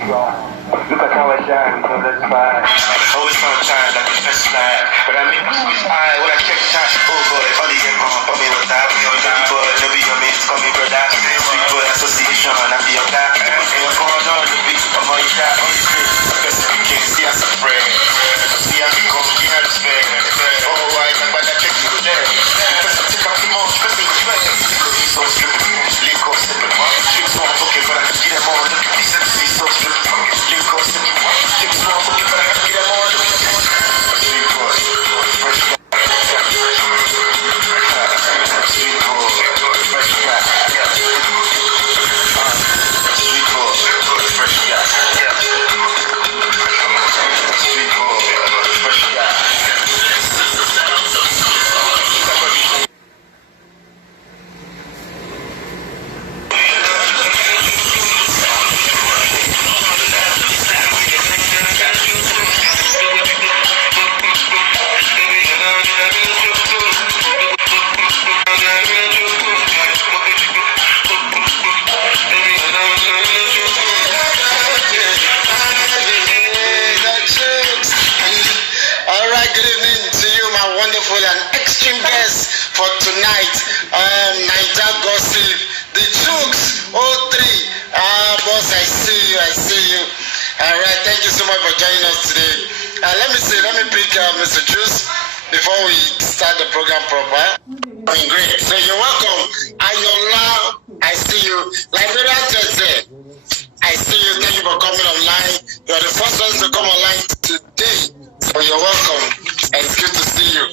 Look at how I shine, so let's vibe. Always sunshine like a fresh light. But I make a switch eye when I check time. Oh boy, all the game on, put me with that. Baby boy, no be your mates, call me brother. Sweet boy association, I'm the other. Hey, what's going on? The beat of all you got, all you see. Best speaking, see us a friend. See us come, give us respect. Oh, why, like, but I check you there. First, take up the most, first, you respect. So stupid, link up, stupid. Chicks won't okay, but I can get them all. Look at these MCs, so stupid. Link up, stupid. Chicks won't okay, but I can get them all. Look at this. Sweet boy, fresh guy. Sweet boy, fresh guy. Sweet boy, fresh guy. Sweet boy, fresh guy. And extreme guest for tonight, Niger Gossip, the Jukes, 03. Boss, I see you. All right, thank you so much for joining us today. Let me pick Mr. Juice before we start the program proper. Great. So you're welcome. Ayola, I see you. Liberian Tete, I see you. Thank you for coming online. You're the first ones to come online today. So you're welcome. And it's good to see you.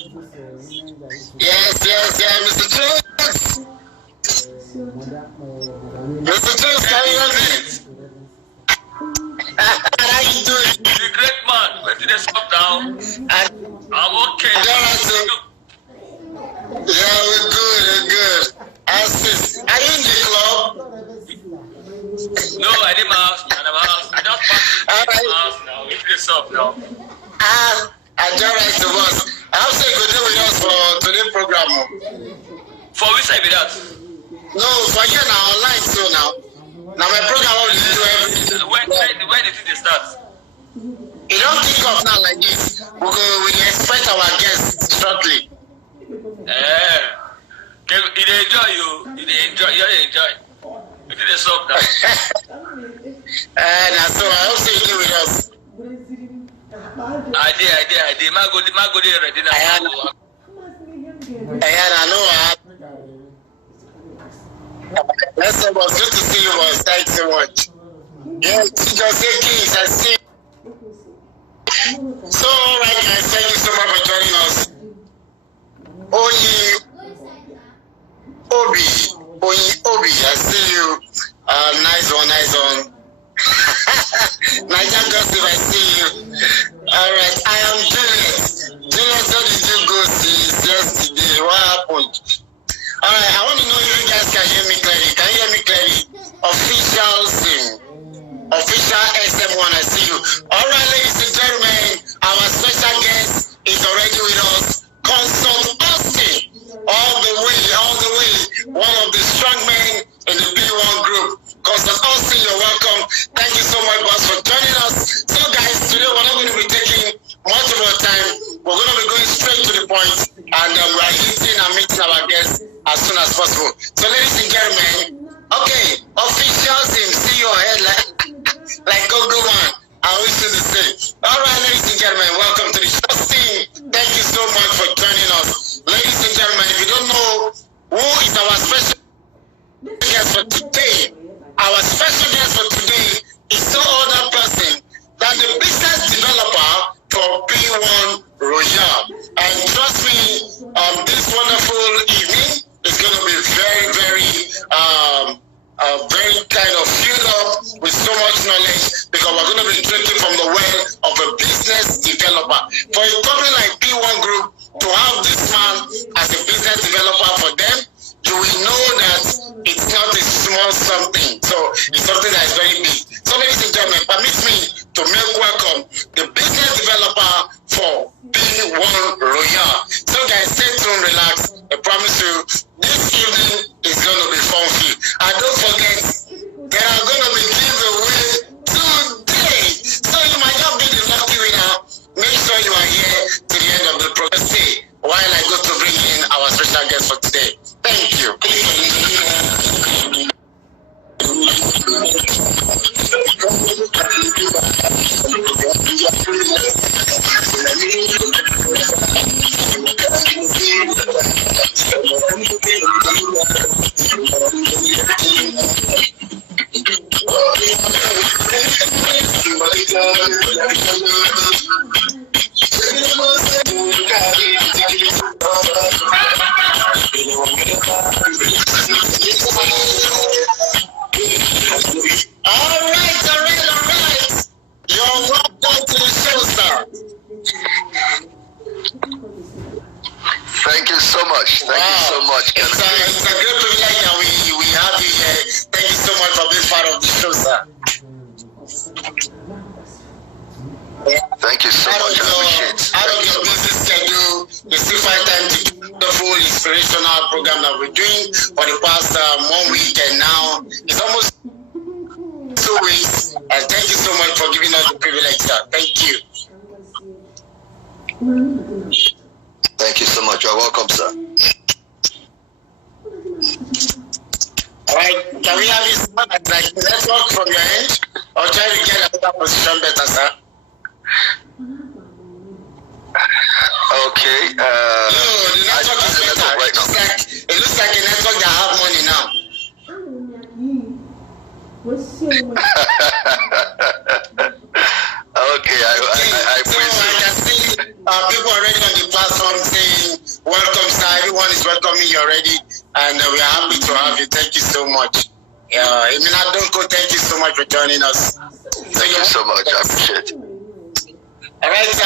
Yes, Mr. Juice. Mr. Juice, can you hear me? How you doing? You're a great man. Where did they stop down? I'm okay. Yeah, we're good. Are you in the club? No, I didn't house. I just passed in the house now. If this up now. I just write to us. I have said good day with us for today's program. For which side be that? No, for you now, online so now. Now my program will do everything. When did it start? It don't kick off now like this. We expect our guests shortly. You enjoy you. You enjoy. You did this up now. And so I also you with us. I did. My good ready now. I know. That's it was good to see you, boss. Thanks so much. Yeah, just say keys. I see. So, all right, guys, thank you so much for joining us. Obi, I see you. Nice one. Niger Gossip, I see you. All right, I am Julius. Julius, how did you go see yesterday? What happened? All right, I want to know if you guys can hear me clearly. Can you hear me clearly? Official SM1, I see you. All right, ladies and gentlemen, our special guest is already with us. Consult Austin, all the way. One of the strong men in the B1 group. Consult Austin, you're welcome. Thank you so much, boss, for joining us. So, guys, today we're not going to be taking much of our time. We're going to be going straight to the point, and we're hitting and meeting our guests as soon as possible. So, ladies and gentlemen, okay, officials in see your head like go on. I wish you the same. All right, ladies and gentlemen, welcome to the show team. Thank you so much for joining us. Ladies and gentlemen, if you don't know who is our special guest for today, our special guest for today is no other person than the business developer for P1 Royal. And trust me, this wonderful evening is going to be very kind of filled up with so much knowledge, because we're going to be drinking from the well of a business developer. For a company like P1 Group to have this man as a business developer for them, you will know that it's not a small something. So it's something that is very big. So, ladies and gentlemen, permit me to make welcome the business developer for P1 Royal. So, guys, stay tuned, relax. I promise you, this evening is going to be fun-filled. And don't forget, there are going to be giveaway You're welcome to the show, sir. Thank you so much. Thank you so much, Kelvin. It's a great privilege that we have you here. Thank you so much for being part of the show, sir. Thank you so much. I appreciate it. Out of your busy schedule, you still find time to do the full inspirational program that we're doing for the past 1 week, and now it's almost 2 weeks. And thank you so much for giving us the privilege, sir. Thank you. Thank you so much. You're welcome, sir. All right, can we have this like network from your end, or try to get another position better, sir? Okay. No, the network is better. Right now. It looks like a network that have money now. Okay, I So I can see people already on the platform saying, welcome, sir. Everyone is welcoming you already, and we are happy to have you. Thank you so much. Emina Donko, thank you so much for joining us. Thank you so much. I appreciate it. All right, so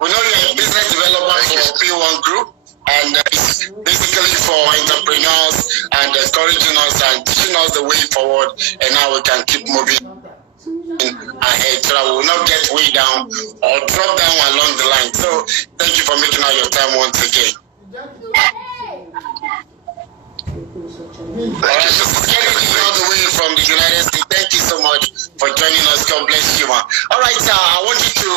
we know you're a business developer for P1 Group, and it's basically for entrepreneurs and encouraging us and teaching us the way forward, and now we can keep moving ahead so that we will not get way down or drop down along the line. So thank you for making out your time once again. Thank you so much. All the way from the United States. Thank you so much for joining us. God bless you, man. All right, I want you to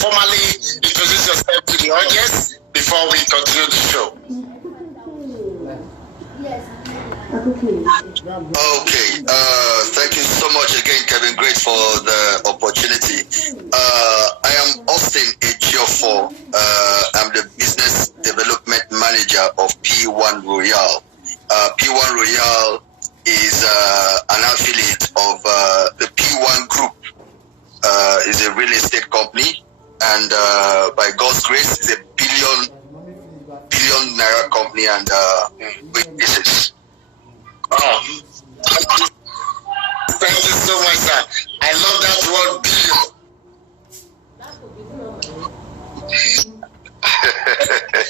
formally introduce yourself to the audience before we continue the show. Okay. Thank you so much again, Kevin. Great for the opportunity. I am Austin Ejiofor. I'm the business development manager of P1 Royal. P1 Royal is an affiliate of the P1 Group. Is a real estate company, and by God's grace, it's a billion naira company, and big business. Thank you so much, sir. I love that word billion.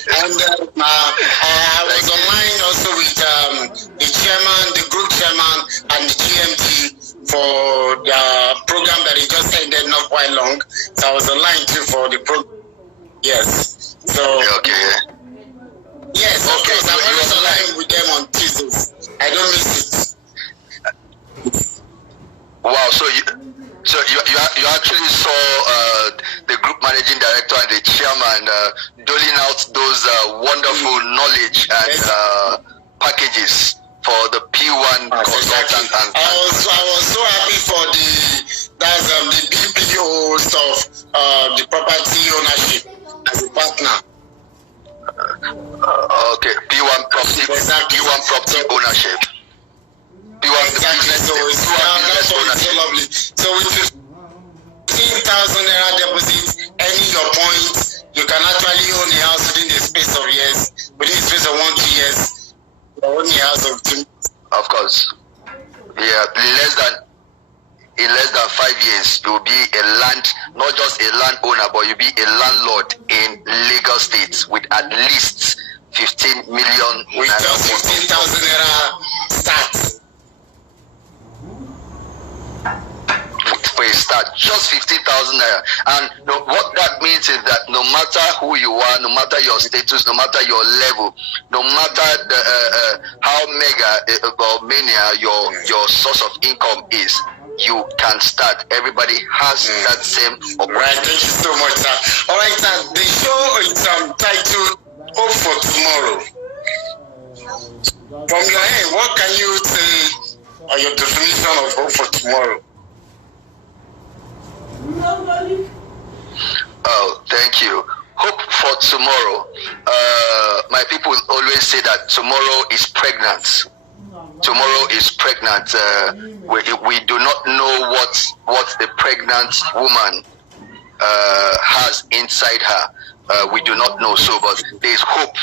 And I was online also with the chairman, the group chairman, and the GMD for the program that he just ended not quite long. So I was online too for the program. Yes. So Okay. yes, of course. I'm always online with them on Tuesdays. I don't miss it. Wow. So you actually saw the group managing director and the chairman doling out those wonderful knowledge and packages for the P1 consultant. And I was so happy for the BPO stuff, the property ownership as a partner. Okay, P1 property, Exactly. P1 property ownership. P1 Exactly. business, So it's P1 business so ownership. lovely. So with 15,000 naira deposit, any your points, you can actually own a house within the space of years. Within the space of 1-2 years, you own a house of 2. Of course. Yeah, in less than 5 years, you will be a not just a landowner, but you'll be a landlord in Lagos State with at least 15 million. With just 15,000 naira start. For a start, just 15,000 naira. And what that means is that no matter who you are, no matter your status, no matter your level, no matter how mega or mania your source of income is, you can start. Everybody has that same opportunity. Right, thank you so much, sir. All right, sir. The show is titled Hope for Tomorrow. From your end, what can you say on your definition of hope for tomorrow? Oh, thank you. Hope for tomorrow. My people always say that tomorrow is pregnant. Tomorrow is pregnant. We do not know what what the pregnant woman has inside her. We do not know. So, but there is hope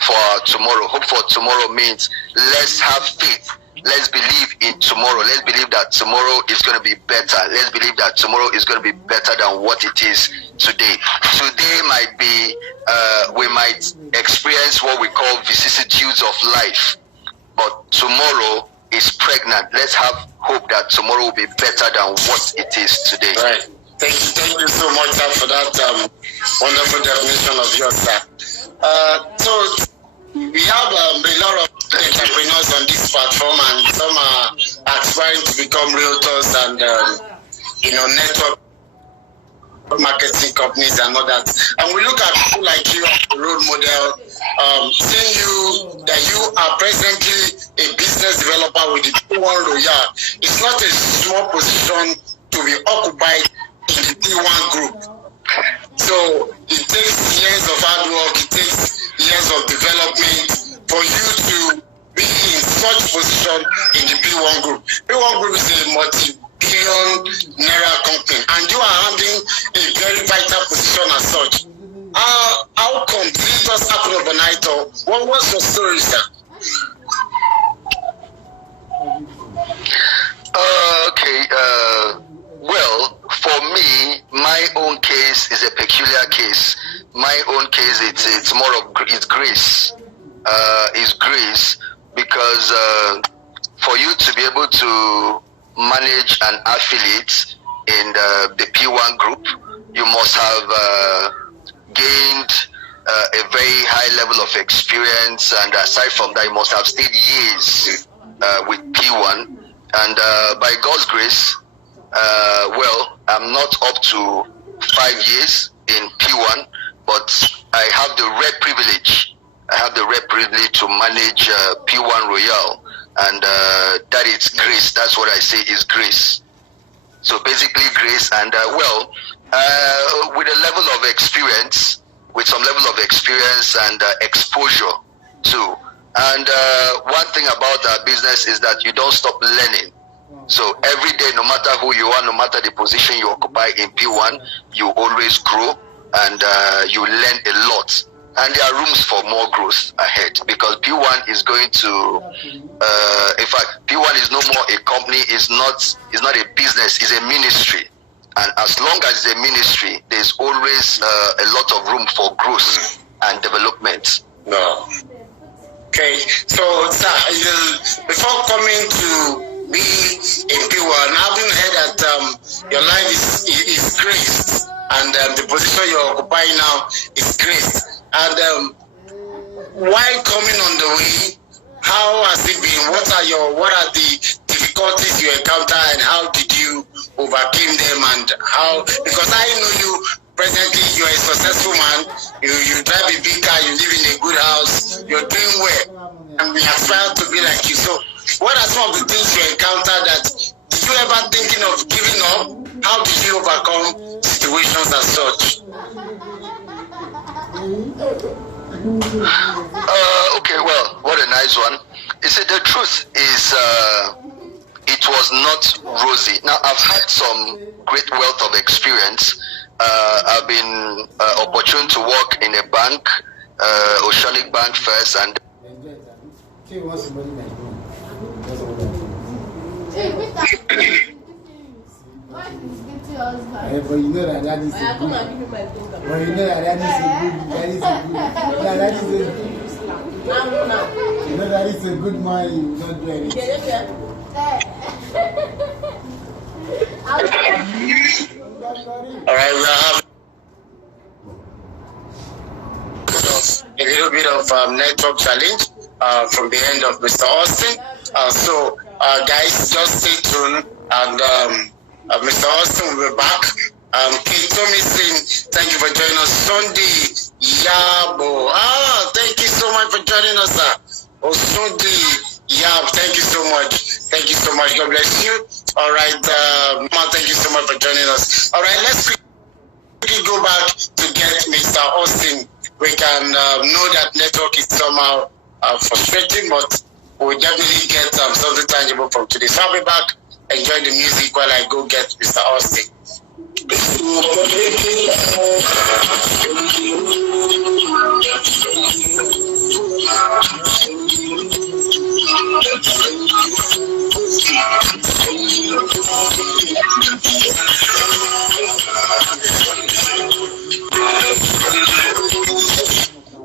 for tomorrow. Hope for tomorrow means let's have faith. Let's believe in tomorrow. Let's believe that tomorrow is going to be better. Let's believe that tomorrow is going to be better than what it is today. Today might be, we might experience what we call vicissitudes of life, but tomorrow is pregnant. Let's have hope that tomorrow will be better than what it is today. Right. Thank you so much, sir, for that wonderful definition of yours, sir. So we have a lot of entrepreneurs on this platform, and some are aspiring to become realtors and network marketing companies and all that. And we look at people like you as a role model, seeing you that you are presently a business developer with the P1 Royal. It's not a small position to be occupied in the P1 group. So it takes years of hard work, it takes years of development for you to be in such position in the P1 group. P1 group is a multi-billion naira company, and you are handling a very vital position as such. How come? Did it just happen overnight, or what was your story, sir? Well, for me, my own case is a peculiar case. My own case, it's more of grace. It's grace, because for you to be able to manage an affiliate in the P1 group, you must have gained a very high level of experience, and aside from that, you must have stayed years with P1. And by God's grace, I'm not up to 5 years in P1, but I have the rare privilege. To manage P1 Royal, and that is grace. That's what I say is grace. So basically grace, and with a level of experience, with some level of experience and exposure too. And one thing about our business is that you don't stop learning. So every day, no matter who you are, no matter the position you occupy in P1, you always grow, and you learn a lot. And there are rooms for more growth ahead, because P1 is going to, in fact, P1 is no more a company, it's not a business, it's a ministry. And as long as it's a ministry, there's always a lot of room for growth and development. No. Okay, so sir, before coming to be in P1, having heard that your life is graced, and the position you're occupying now is graced. And while coming on the way, how has it been? What are the difficulties you encounter, and how did you overcome them? And how? Because I know you presently, you're a successful man. You drive a big car. You live in a good house. You're doing well, and we aspire to be like you. So, what are some of the things you encounter that? Did you ever thinking of giving up? How did you overcome situations as such? What a nice one. You see, the truth is, it was not rosy. Now, I've had some great wealth of experience. I've been opportune to work in a bank, Oceanic Bank first, and but you know that is a good. But you know that is a good man. You don't do anything. All right, we have a little bit of network challenge from the end of Mr. Austin. So, guys, just stay tuned, and Mr. Austin will be back. Kate Thomason, thank you for joining us. Sunday Yabo. Thank you so much for joining us, sir. Sunday Yab, thank you so much. Thank you so much. God bless you. All right, thank you so much for joining us. All right, let's quickly go back to get Mr. Austin. We can know that network is somehow frustrating, but we'll definitely get something tangible from today. So I'll be back enjoy the music while I go get Mr. Austin.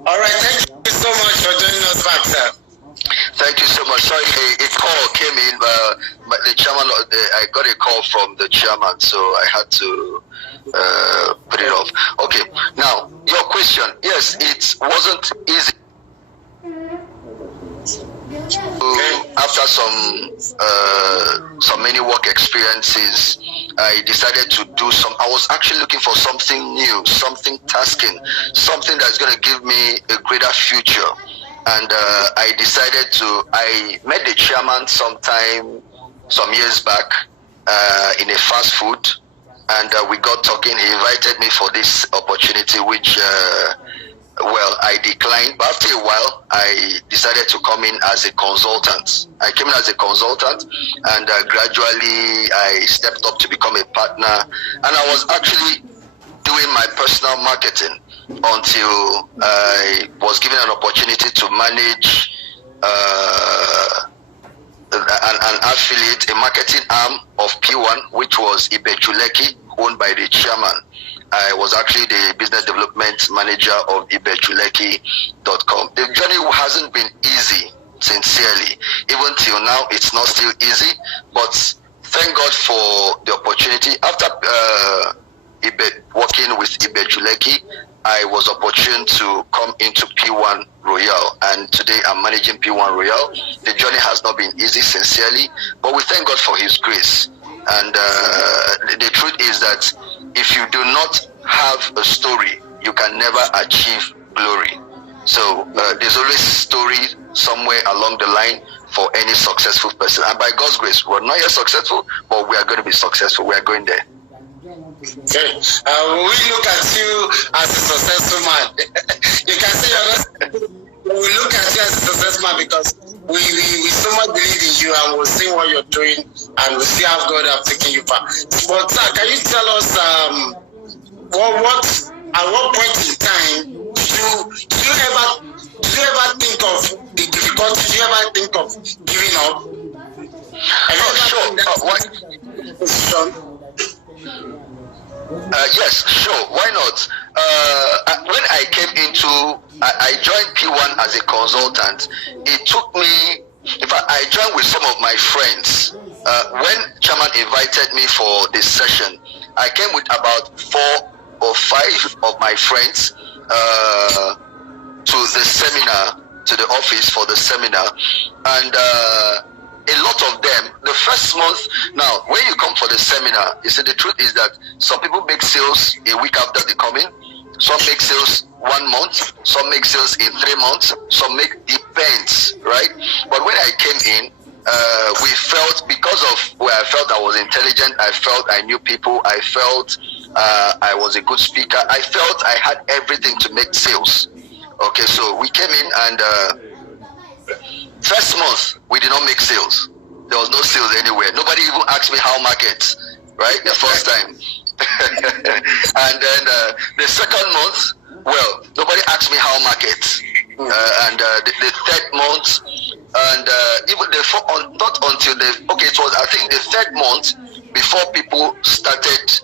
All right, thank you so much for joining us back, sir. Thank you so much. Sorry, a call came in. The chairman, I got a call from the chairman, so I had to put it off. Okay, now your question. Yes, it wasn't easy. After some many work experiences, I decided to do some. I was actually looking for something new, something tasking, something that's going to give me a greater future. And I decided I met the chairman some years back in a fast food, and we got talking. He invited me for this opportunity, which, I declined. But after a while, I decided to come in as a consultant. I came in as a consultant, and gradually I stepped up to become a partner. And I was actually doing my personal marketing until I was given an opportunity to manage an affiliate, a marketing arm of P1, which was Ejiofor, owned by the chairman. I was actually the business development manager of Ejiofor.com. The journey hasn't been easy, sincerely. Even till now, it's not still easy, but thank God for the opportunity. After working with Ejiofor, I was opportune to come into P1 Royal, and today I'm managing P1 Royal. The journey has not been easy, sincerely, but we thank God for His grace. And the truth is that if you do not have a story, you can never achieve glory. So there's always a story somewhere along the line for any successful person. And by God's grace, we're not yet successful, but we are going to be successful. We are going there. Okay. We look at you as a successful man. You can say you're not. We look at you as a successful man because we so much believe in you, and we'll see what you're doing, and we'll see how God has taken you far. But sir, can you tell us at what point in time do you ever think of the difficulty? Do you ever think of giving up? Sure. Yes, sure. Why not? When I came I joined P1 as a consultant. It took me, in fact, I joined with some of my friends. When chairman invited me for this session, I came with about 4 or 5 of my friends to the seminar, to the office for the seminar, and a lot of them, the first month. Now, when you come for the seminar, you see, the truth is that some people make sales a week after they come in, some make sales 1 month, some make sales in 3 months, some depends, right? But when I came in, we felt, because of where I felt I was intelligent, I felt I knew people, I felt I was a good speaker, I felt I had everything to make sales. Okay, so we came in, and first month we did not make sales. There was no sales anywhere. Nobody even asked me how markets, right? The first time. And then the second month, nobody asked me how markets. And the third month, and even not until it was, I think, the third month before people started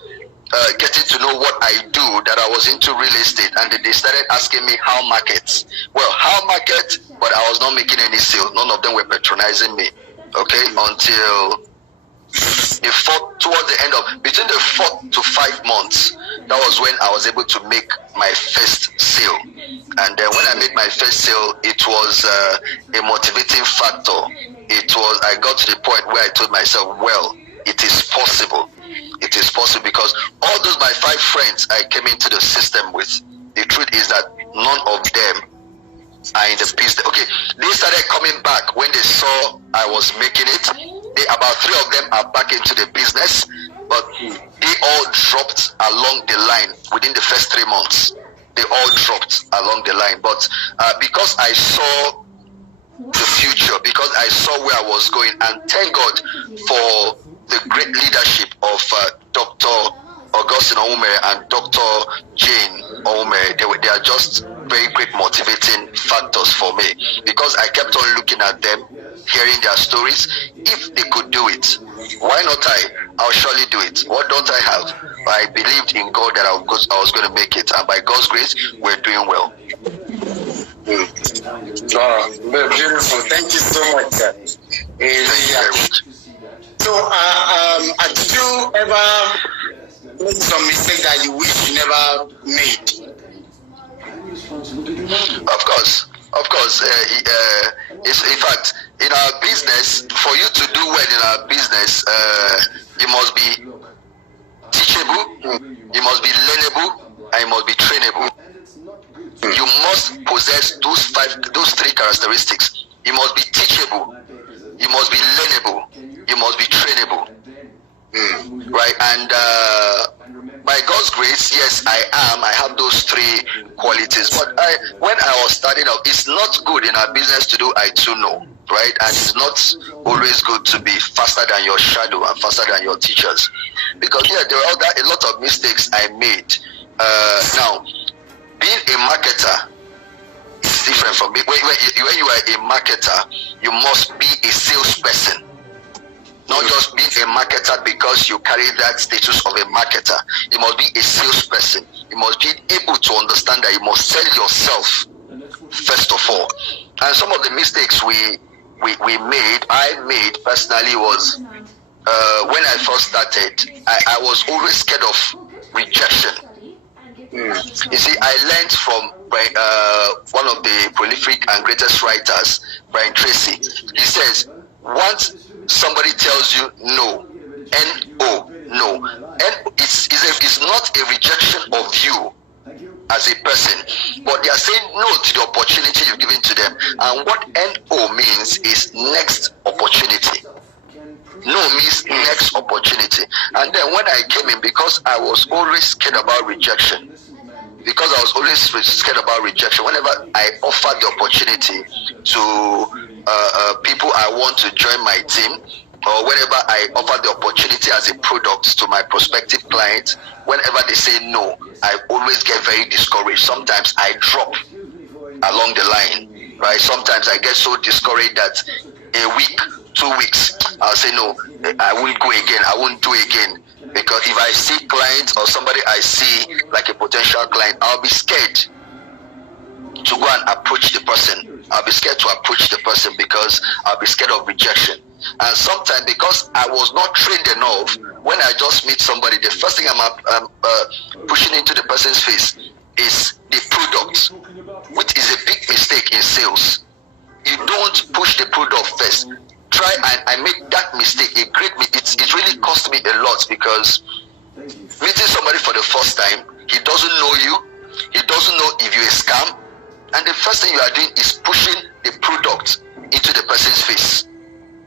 getting to know what I do, that I was into real estate, and they started asking me how markets. How market, but I was not making any sales. None of them were patronizing me. Okay, until towards the end of, between the 4 to 5 months, that was when I was able to make my first sale. And then when I made my first sale, it was a motivating factor. I got to the point where I told myself, it is possible. It is possible, because all those my 5 friends I came into the system with, the truth is that none of them are in the business. Okay, they started coming back when they saw I was making it. About 3 of them are back into the business, but they all dropped along the line within the first 3 months. They all dropped along the line. But because I saw the future, because I saw where I was going, and thank God for the great leadership of Dr. Augustine Oume and Dr. Jane Oume. They are just very great motivating factors for me, because I kept on looking at them, hearing their stories. If they could do it, why not I? I'll surely do it. What don't I have? I believed in God that I was going to make it, and by God's grace, we're doing well. Oh, beautiful. Thank you so much, sir. Thank you very much. So, did you ever make some mistake that you wish you never made? Of course. It's, in fact, in our business, for you to do well in our business, you must be teachable, you must be learnable, and you must be trainable. You must possess those three characteristics. You must be teachable, you must be learnable, you must be trainable. Right? And by God's grace, yes, I have those three qualities. But when I was starting out, it's not good in our business to do I too know, right? And it's not always good to be faster than your shadow and faster than your teachers, because there are a lot of mistakes I made. Now, being a marketer is different from when you are a marketer. You must be a salesperson. Not just being a marketer because you carry that status of a marketer. You must be a salesperson. You must be able to understand that you must sell yourself first of all. And some of the mistakes I made personally was when I first started, I was always scared of rejection. You see, I learned from one of the prolific and greatest writers, Brian Tracy. He says, once somebody tells you no, N-O, no, and it's not a rejection of you as a person, but they are saying no to the opportunity you've given to them. And what N-O means is next opportunity. No means next opportunity. And then when I came in, because I was always scared about rejection, whenever I offered the opportunity to people I want to join my team, or whenever I offer the opportunity as a product to my prospective clients, whenever they say no, I always get very discouraged. Sometimes I drop along the line, right? Sometimes I get so discouraged that a week, 2 weeks, I'll say no, I won't go again, I won't do again. Because if I see clients or somebody I see like a potential client, I'll be scared to go and approach the person. I'll be scared to approach the person because I'll be scared of rejection. And sometimes because I was not trained enough, when I just meet somebody, the first thing I'm pushing into the person's face is the product, which is a big mistake in sales. You don't push the product first. Try and I make that mistake it really cost me a lot, because meeting somebody for the first time, he doesn't know you, he doesn't know if you're a scam, and the first thing you are doing is pushing the product into the person's face,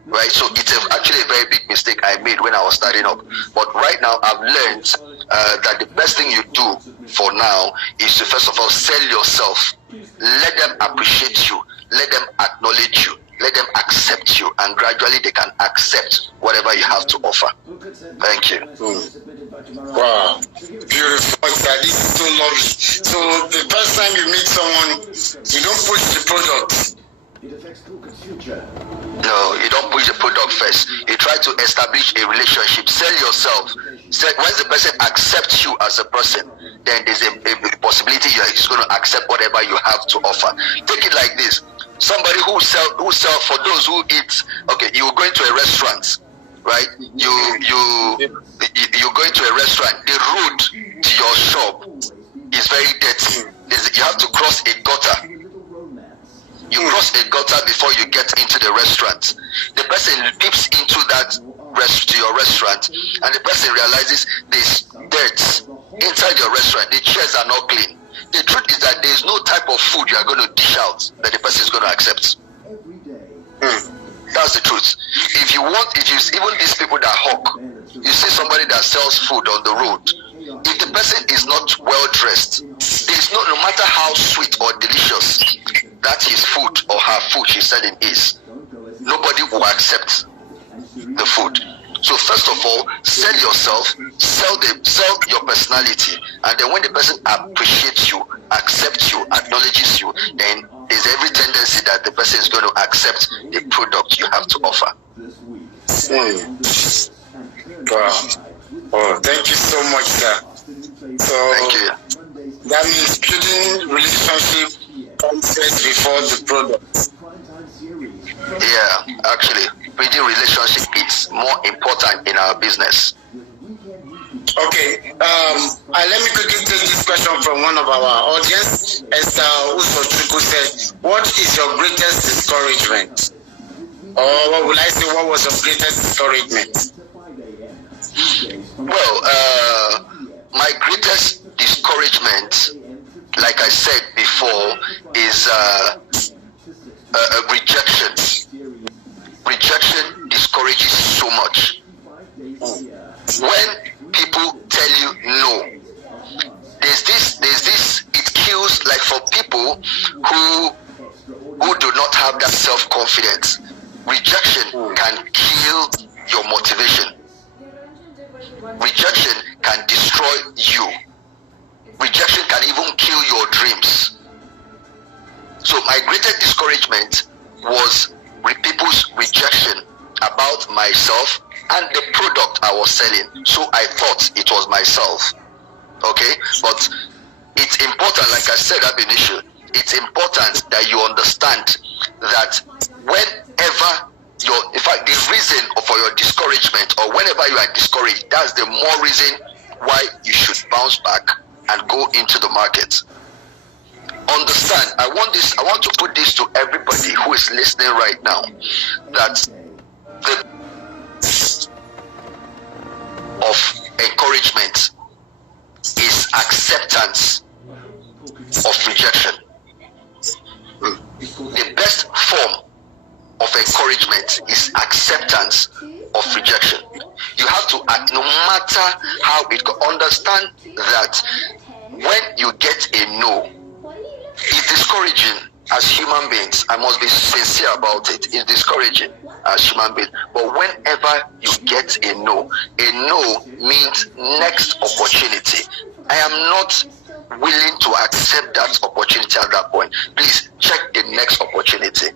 right? So it's actually a very big mistake I made when I was starting up. But right now I've learned that the best thing you do for now is to first of all sell yourself. Let them appreciate you, let them acknowledge you, let them accept you, and gradually they can accept whatever you have to offer. Thank you. Wow, beautiful. This is so lovely. So the first time you meet someone, you don't push the product. No, you don't push the product first. You try to establish a relationship. Sell yourself. Once the person accepts you as a person, then there's a possibility he's going to accept whatever you have to offer. Take it like this. Somebody who sell for those who eat. Okay, you go into a restaurant, right? You go into a restaurant. The road to your shop is very dirty. You have to cross a gutter. You cross a gutter before you get into the restaurant. The person dips into that to your restaurant, and the person realizes there's dirt inside your restaurant. The chairs are not clean. The truth is that there's no type of food you are going to dish out that the person is going to accept. That's the truth. If you even these people that hawk, you see somebody that sells food on the road, if the person is not well dressed, there's no matter how sweet or delicious that his food or her food she's selling is, nobody will accept the food. So first of all, sell yourself, sell your personality, and then when the person appreciates you, accepts you, acknowledges you, then there's every tendency that the person is going to accept the product you have to offer. Wow. Oh, thank you so much, sir. So thank you. That means building relationship comes first before the product. Yeah, actually, building relationship is more important in our business. Okay, let me quickly take this question from one of our audience. Esther Usochuku said, what is your greatest discouragement? Or what would I say, what was your greatest discouragement? Well, my greatest discouragement, like I said before, is rejection. Rejection discourages so much. When people tell you no, there's this, it kills, like for people who do not have that self-confidence, rejection can kill your motivation. Rejection can destroy you. Rejection can even kill your dreams. So my greatest discouragement was with people's rejection about myself and the product I was selling. So I thought it was myself. Okay? But it's important, like I said ab initio, it's important that you understand that whenever in fact, the reason for your discouragement, or whenever you are discouraged, that's the more reason why you should bounce back and go into the market. Understand, I want to put this to everybody who is listening right now, that the of encouragement is acceptance of rejection. The best form of encouragement is acceptance of rejection. You have to, no matter how it go, understand that when you get a no, it's discouraging as human beings. I must be sincere about it. It's discouraging as human beings. But whenever you get a no means next opportunity. I am not willing to accept that opportunity at that point. Please check the next opportunity.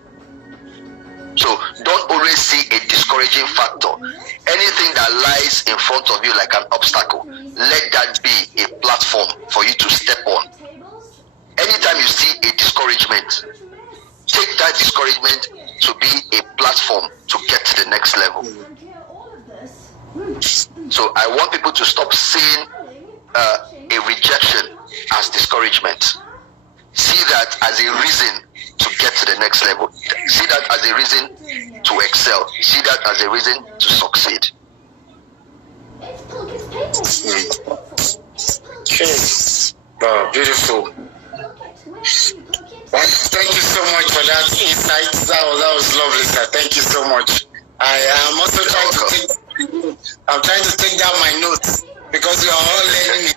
So don't always see a discouraging factor. Anything that lies in front of you like an obstacle, let that be a platform for you to step on. Anytime you see a discouragement, take that discouragement to be a platform to get to the next level. So I want people to stop seeing a rejection as discouragement. See that as a reason to get to the next level. See that as a reason to excel. See that as a reason to succeed. Wow, beautiful. Well, thank you so much for that insight. That was lovely, sir. Thank you so much. I am also trying to take down my notes because we are all learning it.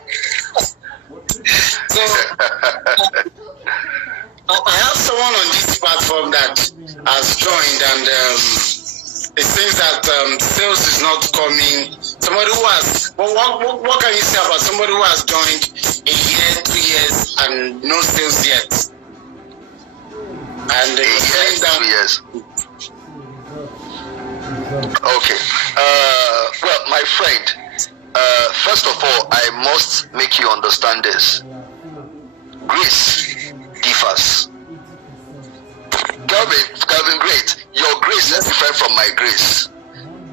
So I have someone on this platform that has joined, and it seems that sales is not coming. Somebody who has, what can you say about somebody who has joined a year, 2 years, and no sales yet? And saying that 2 years. Okay. Well, my friend, first of all, I must make you understand this. Grace differs. Kelvin, great. Your grace is different from my grace.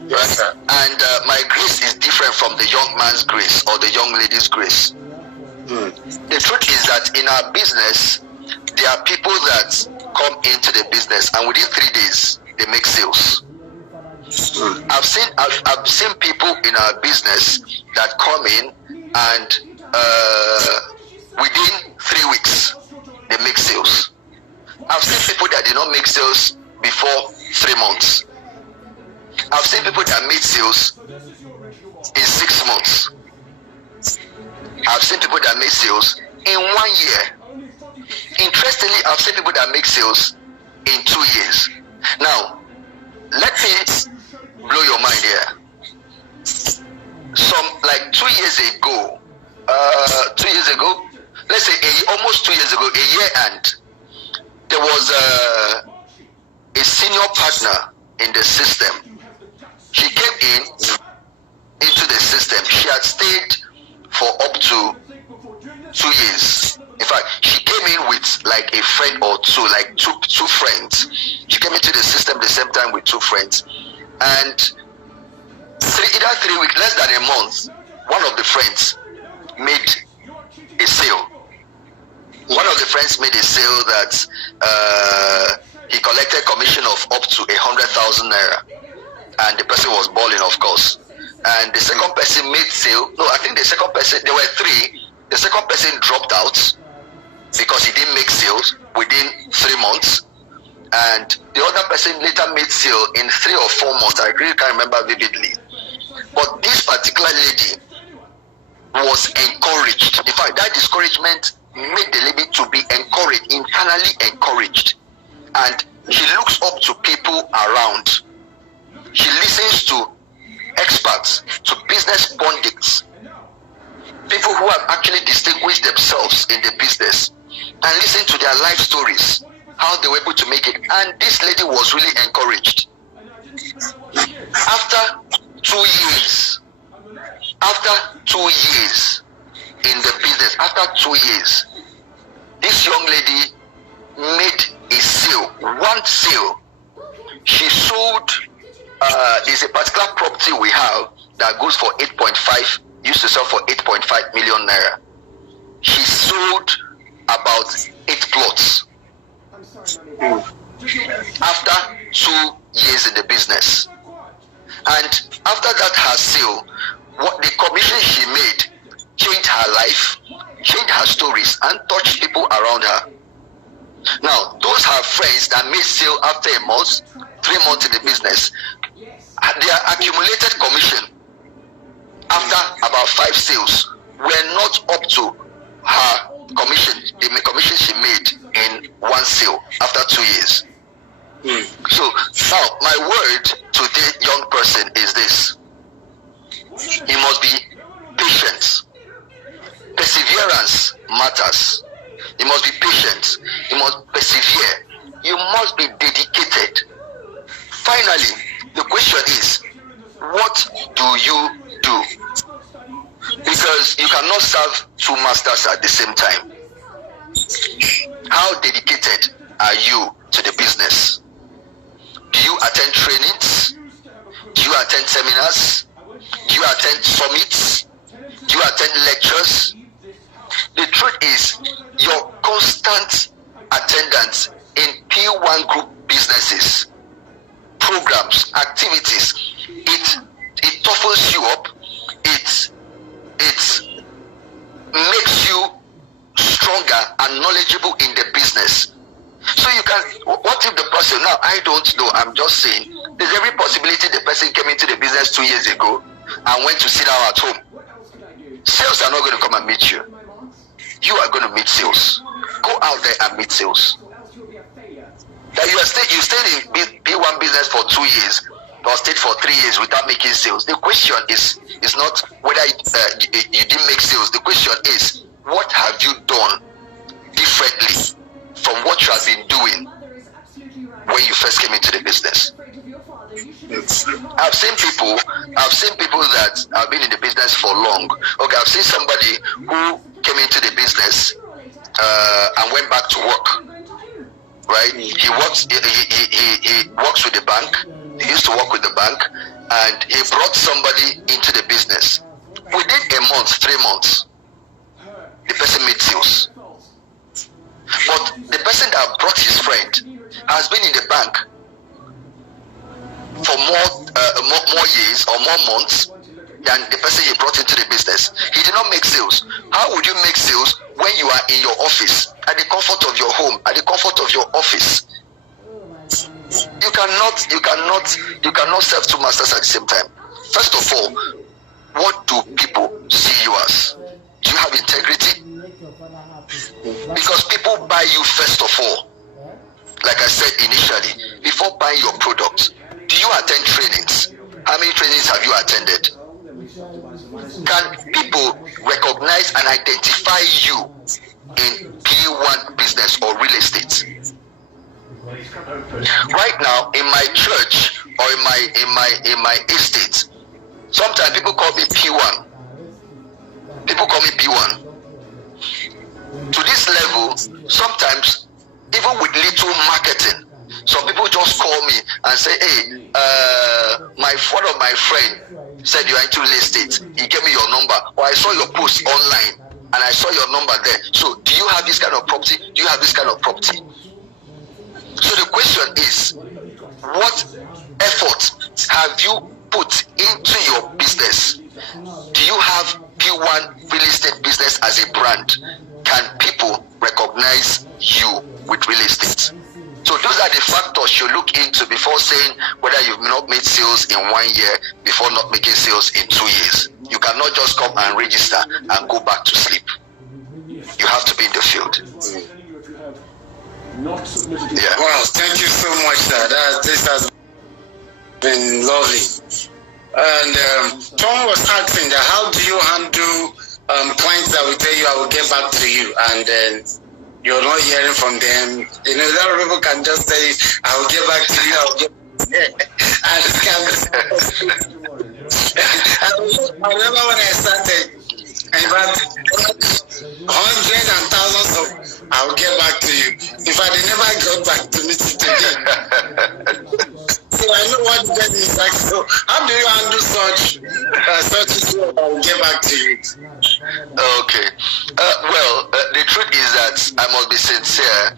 yes, sir. And my grace is different from the young man's grace or the young lady's grace. The truth is that in our business, there are people that come into the business and within 3 days they make sales. I've seen people in our business that come in and within 3 weeks they make sales. I've seen people that did not make sales before 3 months. I've seen people that made sales in 6 months. I've seen people that made sales in 1 year. Interestingly, I've seen people that make sales in 2 years. Now, let me blow your mind here. some like 2 years ago, let's say almost 2 years ago, a year, and there was a senior partner in the system. She came into the system. She had stayed for up to 2 years. In fact, she came in with like a friend or two, like two friends. She came into the system the same time with two friends, and either 3 weeks, less than a month, one of the friends made a sale. One of the friends made a sale that he collected commission of up to 100,000 naira, and the person was balling, of course. And the second person made sale. No, I think the second person, there were three. The second person dropped out because he didn't make sales within 3 months, and the other person later made sale in 3 or 4 months. I really can't remember vividly. But this particular lady was encouraged. In fact, that discouragement made the lady to be encouraged, internally encouraged. And she looks up to people around. She listens to experts, to business pundits, people who have actually distinguished themselves in the business, and listen to their life stories, how they were able to make it. And this lady was really encouraged. After 2 years in the business, after 2 years, this young lady made a sale, one sale. She sold, there's a particular property we have that goes for 8.5, used to sell for 8.5 million naira. She sold about 8 plots after 2 years in the business. And after that, her sale, what the commission she made changed her life, changed her stories, and touched people around her. Now, those her friends that made sale after a month, 3 months in the business, their accumulated commission after about 5 sales were not up to her commission, the commission she made in 1 sale after 2 years. So now my word to the young person is this: you must be patient. Perseverance matters. You must be patient. You must persevere. You must be dedicated. Finally, the question is, what do you do? Because you cannot serve 2 masters at the same time. How dedicated are you to the business? Do you attend trainings? Do you attend seminars? Do you attend summits? Do you attend lectures? The truth is, your constant attendance in P1 group businesses, programs, activities, it toughens you up. It makes you stronger and knowledgeable in the business. So you can, what if the person, now I don't know, I'm just saying, there's every possibility the person came into the business 2 years ago and went to sit down at home. Sales are not going to come and meet you. You are going to meet sales. Go out there and meet sales. That you stayed in P1 business for 2 years, or stayed for 3 years without making sales. The question is not whether you didn't make sales. The question is, what have you done differently from what you have been doing when you first came into the business? I've seen people that have been in the business for long. Okay, I've seen somebody who came into the business and went back to work. Right? He works with the bank. He used to work with the bank, and he brought somebody into the business. Within a month, 3 months, the person made sales. But the person that brought his friend has been in the bank for more years or more months than the person he brought into the business. He did not make sales. How would you make sales when you are in your office, at the comfort of your home, at the comfort of your office? You cannot serve 2 masters at the same time. First of all, what do people see you as? Do you have integrity? Because people buy you first of all. Like I said initially, before buying your product, do you attend trainings? How many trainings have you attended? Can people recognize and identify you in P1 business or real estate? Right now, in my church or in my estate, sometimes people call me P1. People call me P1. To this level, sometimes even with little marketing, some people just call me and say, "Hey, one of my friend said you are into real estate. He gave me your number, or I saw your post online and I saw your number there. So, do you have this kind of property? Do you have this kind of property?" So the question is, what effort have you put into your business? Do you have P1 real estate business as a brand? Can people recognize you with real estate? So those are the factors you look into before saying whether you've not made sales in 1 year, before not making sales in 2 years. You cannot just come and register and go back to sleep. You have to be in the field. Yeah. Wow, thank you so much, sir. This has been lovely. And Tom was asking that how do you handle clients that will tell you I will get back to you, and then you're not hearing from them. You know, a lot of people can just say, I will get back to you, I will get and I remember when I started, in fact, hundreds and thousands of I will get back to you. In fact, they never got back to me today. So I know what that is like. So how do you handle such issue? I will get back to you. Okay. Well, the truth is that I must be sincere.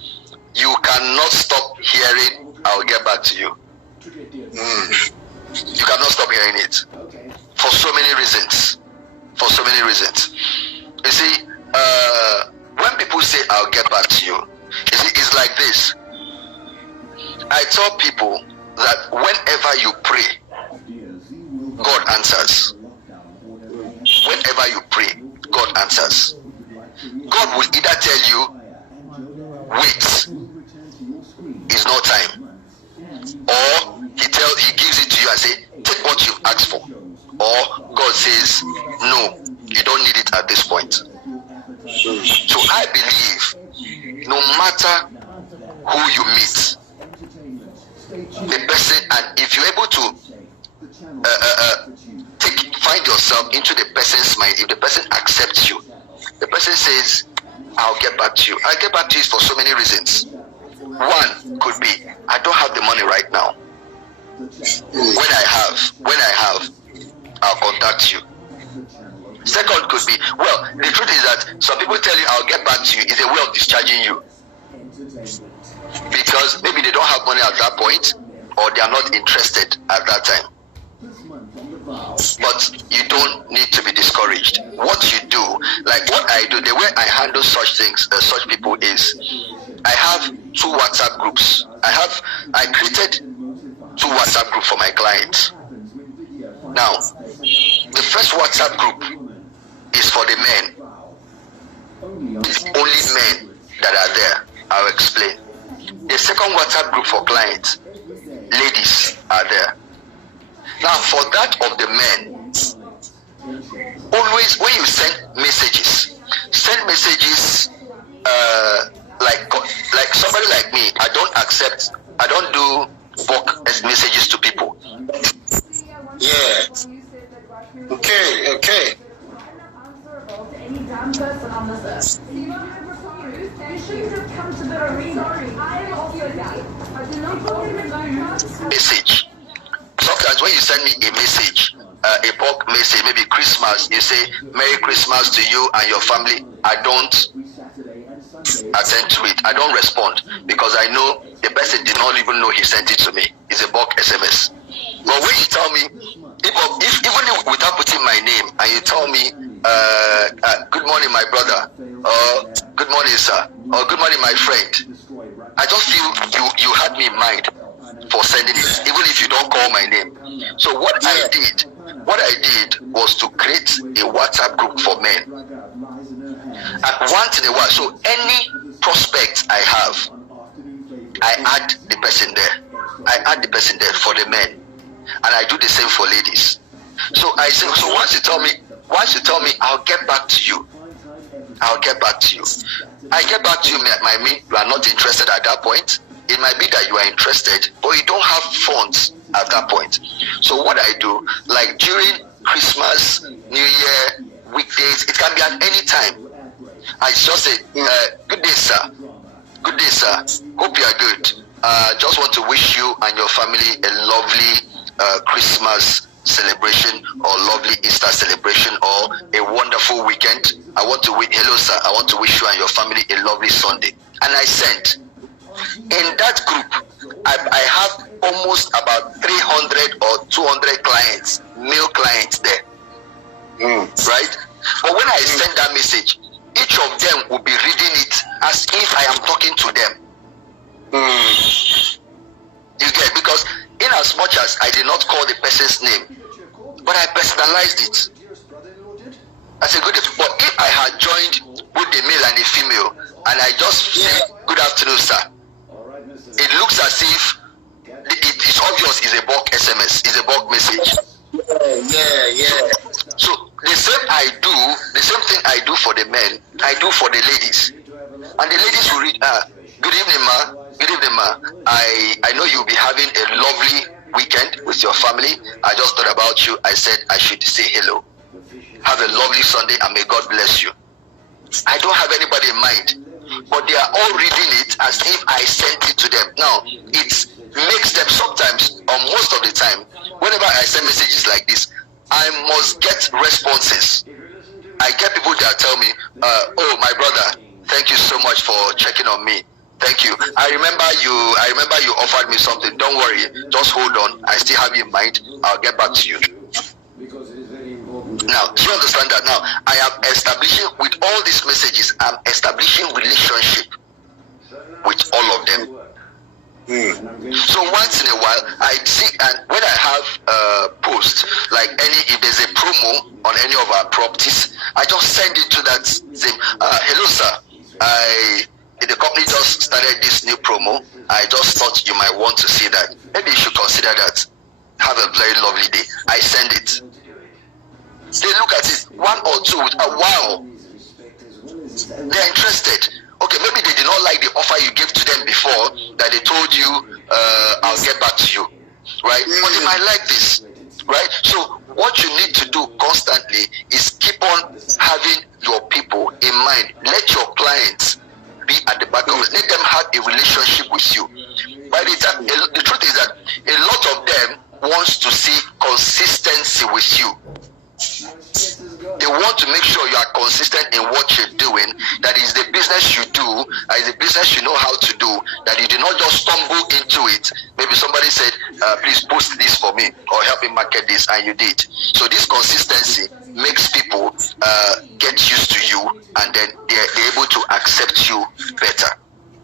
You cannot stop hearing I will get back to you. You cannot stop hearing it. For so many reasons. For so many reasons. You see, when people say I'll get back to you, you see, it's like this. I tell people that whenever you pray, God answers. Whenever you pray, God answers. God will either tell you, wait, it's no time, or he gives it to you and say, take what you've asked for, or God says, no, you don't need it at this point. So I believe no matter who you meet, the person, and if you're able to find yourself into the person's mind, if the person accepts you, the person says, I'll get back to you. I'll get back to you for so many reasons. One could be, I don't have the money right now. When I have, I'll contact you. Second could be, well, the truth is that some people tell you I'll get back to you is a way of discharging you, because maybe they don't have money at that point, or they are not interested at that time. But you don't need to be discouraged. What you do, like what I do, the way I handle such things, such people is, I have 2 WhatsApp groups. I created 2 WhatsApp groups for my clients. Now, the first WhatsApp group is for the men. It's only men that are there. I'll explain. The second WhatsApp group for clients, ladies are there. Now, for that of the men, always when you send messages like somebody like me. I don't do bulk messages to people. Yeah. Okay. Message. Sometimes when you send me a message, a bulk message, maybe Christmas, you say Merry Christmas to you and your family, I don't attend to it. I don't respond, because I know the person did not even know he sent it to me. It's a bulk SMS. But when you tell me, if even without putting my name, and you tell me, good morning, my brother, or good morning, sir, or good morning, my friend, I just feel you had me in mind for sending it, even if you don't call my name. So what I did was to create a WhatsApp group for men. And once in a while, so any prospect I have, I add the person there. I add the person there for the men, and I do the same for ladies. So I say, so once you tell me, Once you tell me, I'll get back to you. I'll get back to you. I get back to you, might mean you are not interested at that point. It might be that you are interested, but you don't have funds at that point. So what I do, like during Christmas, New Year, weekdays, it can be at any time. I just say, good day, sir. Good day, sir. Hope you are good. Just want to wish you and your family a lovely Christmas celebration or lovely Easter celebration or a wonderful weekend. I want to wish, hello, sir. I want to wish you and your family a lovely Sunday. And I sent. In that group, I have almost about 300 or 200 clients, male clients there. Right? But when I send that message, each of them will be reading it as if I am talking to them. You get, because in as much as I did not call the person's name, but I personalized it. I said, good. But if I had joined with the male and the female, and I just said, good afternoon, sir, it looks as if it is obvious it's a bulk SMS, it's a bulk message. So the same thing I do for the men, I do for the ladies. And the ladies will read, good evening, ma. Good evening, ma. I know you'll be having a lovely weekend with your family. I just thought about you. I said I should say hello. Have a lovely Sunday and may God bless you. I don't have anybody in mind, but they are all reading it as if I sent it to them. Now, it makes them sometimes, or most of the time, whenever I send messages like this, I must get responses. I get people that tell me, oh, my brother, thank you so much for checking on me. Thank you. I remember you offered me something. Don't worry. Just hold on. I still have you in mind. I'll get back to you. Now, do you understand that? Now, I am establishing, with all these messages, I'm establishing relationship with all of them. So once in a while, I see, and when I have posts, like if there's a promo on any of our properties, I just send it to that same, hello, sir. The company just started this new promo. I just thought you might want to see that. Maybe you should consider that. Have a very lovely day. I send it. They look at it, one or two, wow. They're interested. Okay, maybe they did not like the offer you gave to them before, that they told you, I'll get back to you, right? But they might like this, right? So what you need to do constantly is keep on having your people in mind. Let your clients be at the back of it. Let them have a relationship with you. By the time, the truth is that a lot of them wants to see consistency with you. They want to make sure you are consistent in what you're doing, that is the business you do, is the business you know how to do, that you did not just stumble into it. Maybe somebody said, please post this for me or help me market this, and you did. So this consistency makes people get used to you, and then they're able to accept you better.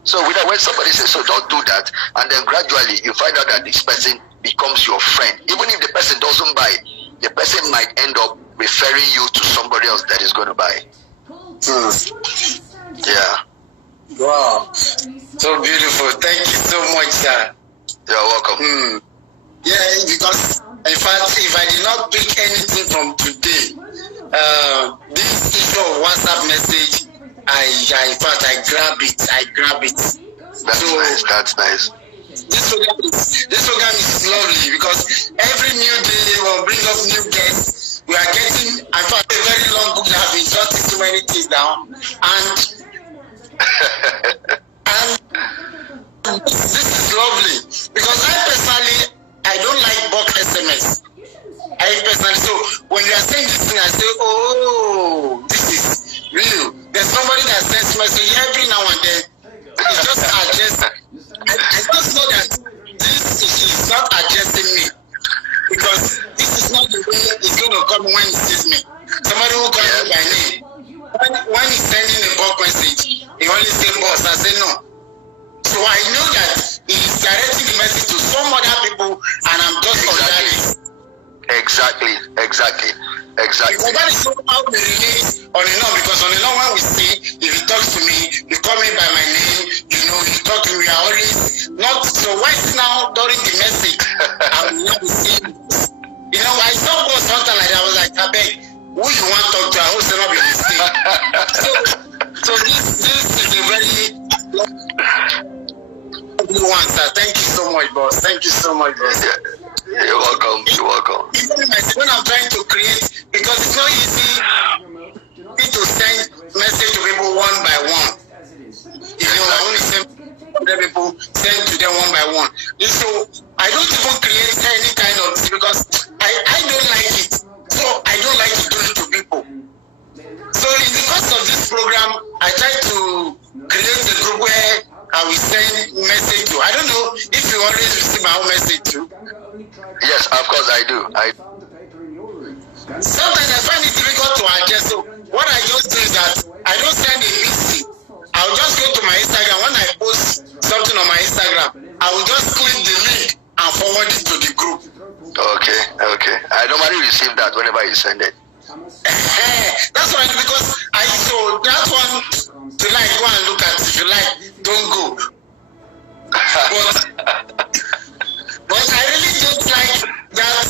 So when somebody says, so don't do that, and then gradually you find out that this person becomes your friend. Even if the person doesn't buy, the person might end up referring you to somebody else that is going to buy. Yeah. Wow. So beautiful. Thank you so much, sir. You're welcome. Yeah, because in fact, if I did not pick anything from today, this issue of WhatsApp message, I grab it. That's nice. This program is lovely because every new day will bring us new guests. We are getting, I found a very long book that I've been jotting so many things down, and this is lovely because I don't like bulk SMS. So when you are saying this thing, I say, oh, this is real. There's somebody that sends message every now and then. It's just adjusting. I just know that this is not adjusting me because this is not the way it's going to come when he sees me. Somebody will call me by name. When he's sending a bulk message, he only says boss. I say no. So I know that he's directing the message to some other people, and I'm just on that list. Exactly. Because that is how we relate on and on. Because on and on, when we see, if he talks to me, he call me by my name, he talk to me, we are always not. So why now during the message, I'm not seeing. I saw something like that. I was like, I beg, who you want to talk to, I hope it's not be mistake. So this is a very good one, sir. Thank you so much, boss. Thank you so much, boss. Yeah. You're welcome. You're welcome. When I'm trying to create, because it's not easy to send message to people one by one. I only send people send to them one by one. So I don't even create any kind of this because I don't like it. So I don't like to do it to people. So in the course of this program, I try to create a group where I will send message to. I don't know if you always receive my own message too. Yes, of course I do. Sometimes I find it difficult to adjust. So what I just do is that I don't send a BC. I'll just go to my Instagram. When I post something on my Instagram, I will just click the link and forward it to the group. Okay. I normally receive that whenever you send it. That's why, because I saw that one to like go and look at. If you like, don't go. But I really don't like that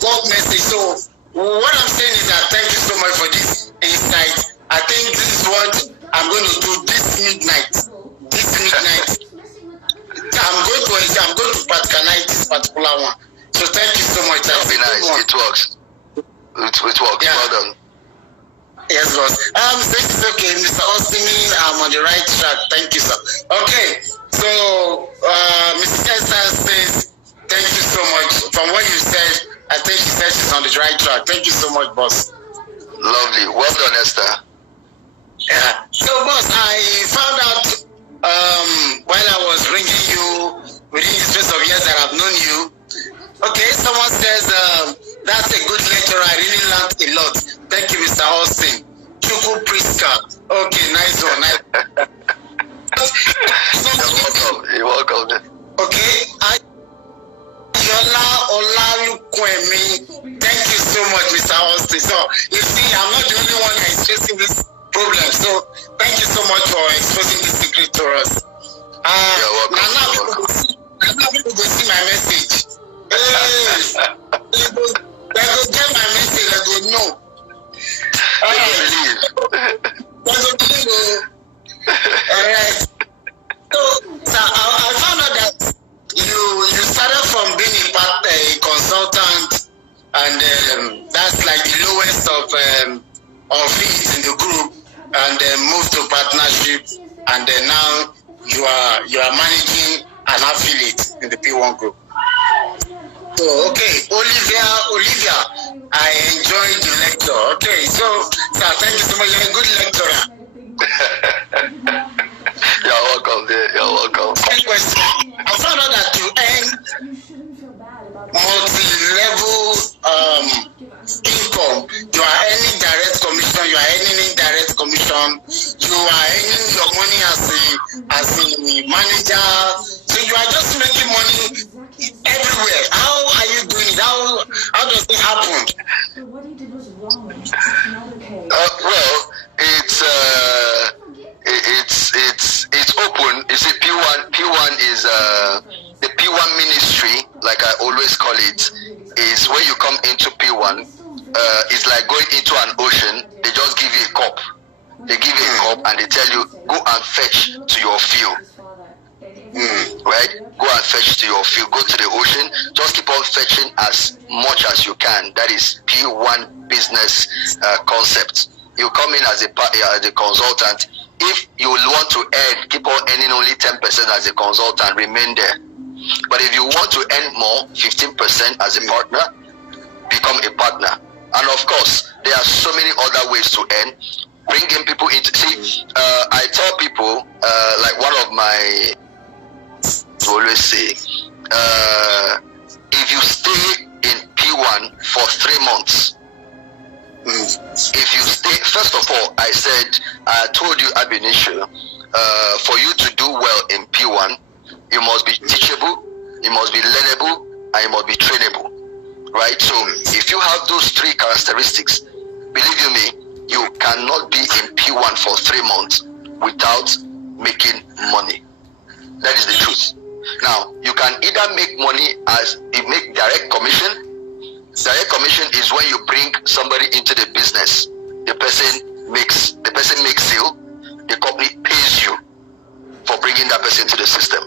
God message. So what I'm saying is that thank you so much for this insight. I think this is what I'm going to do this midnight. I'm going to patronize this particular one. So thank you so much. That'll be nice. It works. It works. Yeah. Well done. Yes, boss. This is okay, Mr. Austin. I'm on the right track. Thank you, sir. Okay. So Mrs. Esther says, thank you so much. From what you said, I think she said she's on the right track. Thank you so much, boss. Lovely. Well done, Esther. Yeah. So, boss, I found out while I was ringing you within the space of years that I've known you. Okay, someone says that's a good lecturer. I really learned a lot. Thank you, Mr. Austin. Chuku Priska. Okay, nice one. You're welcome. Okay, Yola Olalukwemi. Thank you so much, Mr. Austin. So, you see, I'm not the only one that is facing this problem. So, thank you so much for exposing this secret to us. Now people go see my message. They go get my message. They go know. Alright. So I found out that you started from being a consultant, and that's like the lowest of fees in the group, and then moved to partnership, and then now you are managing an affiliate in the P1 group. So okay, Olivia, I enjoyed the lecture. Okay, so sir, thank you so much. You're a good lecturer. You're welcome. You're welcome. Second question. I found out that you earn multi-level income. You are earning direct commission. You are earning indirect commission. You are earning your money as a manager. So you are just making money everywhere. How are you doing it? How does it happen? What he did was wrong. It's not okay. Well, it's open. You see, P1 is the P1 ministry, like I always call it, is when you come into P1. It's like going into an ocean. They just give you a cup. They give you a cup and they tell you, go and fetch to your field. Right? Go and fetch to your field. Go to the ocean. Just keep on fetching as much as you can. That is P1 business concept. You come in as a consultant. If you want to earn, keep on earning only 10% as a consultant, remain there. But if you want to earn more, 15% as a partner, become a partner. And of course, there are so many other ways to earn. Bringing people into, see, I tell people, like one of my always say, if you stay in P1 for 3 months, if you stay, first of all, I told you ab initio, for you to do well in P1, you must be teachable, you must be learnable, and you must be trainable, right? So if you have those 3 characteristics, believe you me, you cannot be in P1 for 3 months without making money. That is the truth. Now, you can either make money as you make direct commission, Direct commission is when you bring somebody into the business. The person makes sale. The company pays you for bringing that person to the system.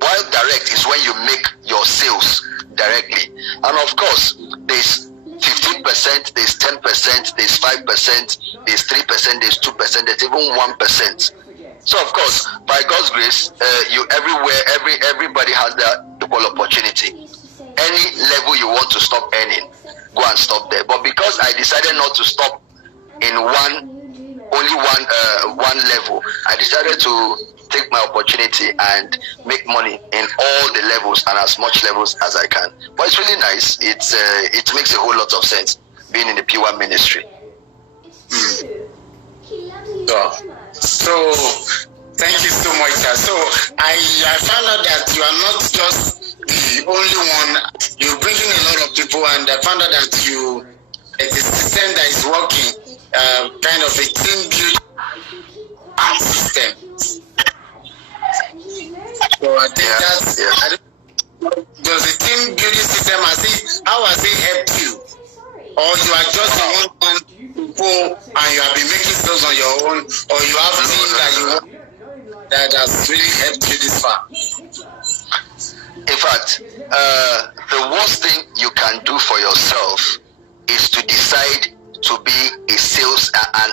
While direct is when you make your sales directly. And of course, there's 15%, there's 10%, there's 5%, there's 3%, there's 2%, there's even 1%. So of course, by God's grace, everybody has that equal opportunity. Any level you want to stop earning, go and stop there. But because I decided not to stop in only one level, I decided to take my opportunity and make money in all the levels and as much levels as I can. But it's really nice. It makes a whole lot of sense being in the P1 ministry. So thank you so much, sir. So I found out that you are not just the only one. You're bringing a lot of people, and I found out that it's a system that is working, kind of a team building system. So I think does the team building system how has it helped you? Or you are just a one-man people and you have been making sales on your own, or you have a team that you want that has really helped you this far? In fact, the worst thing you can do for yourself is to decide to be a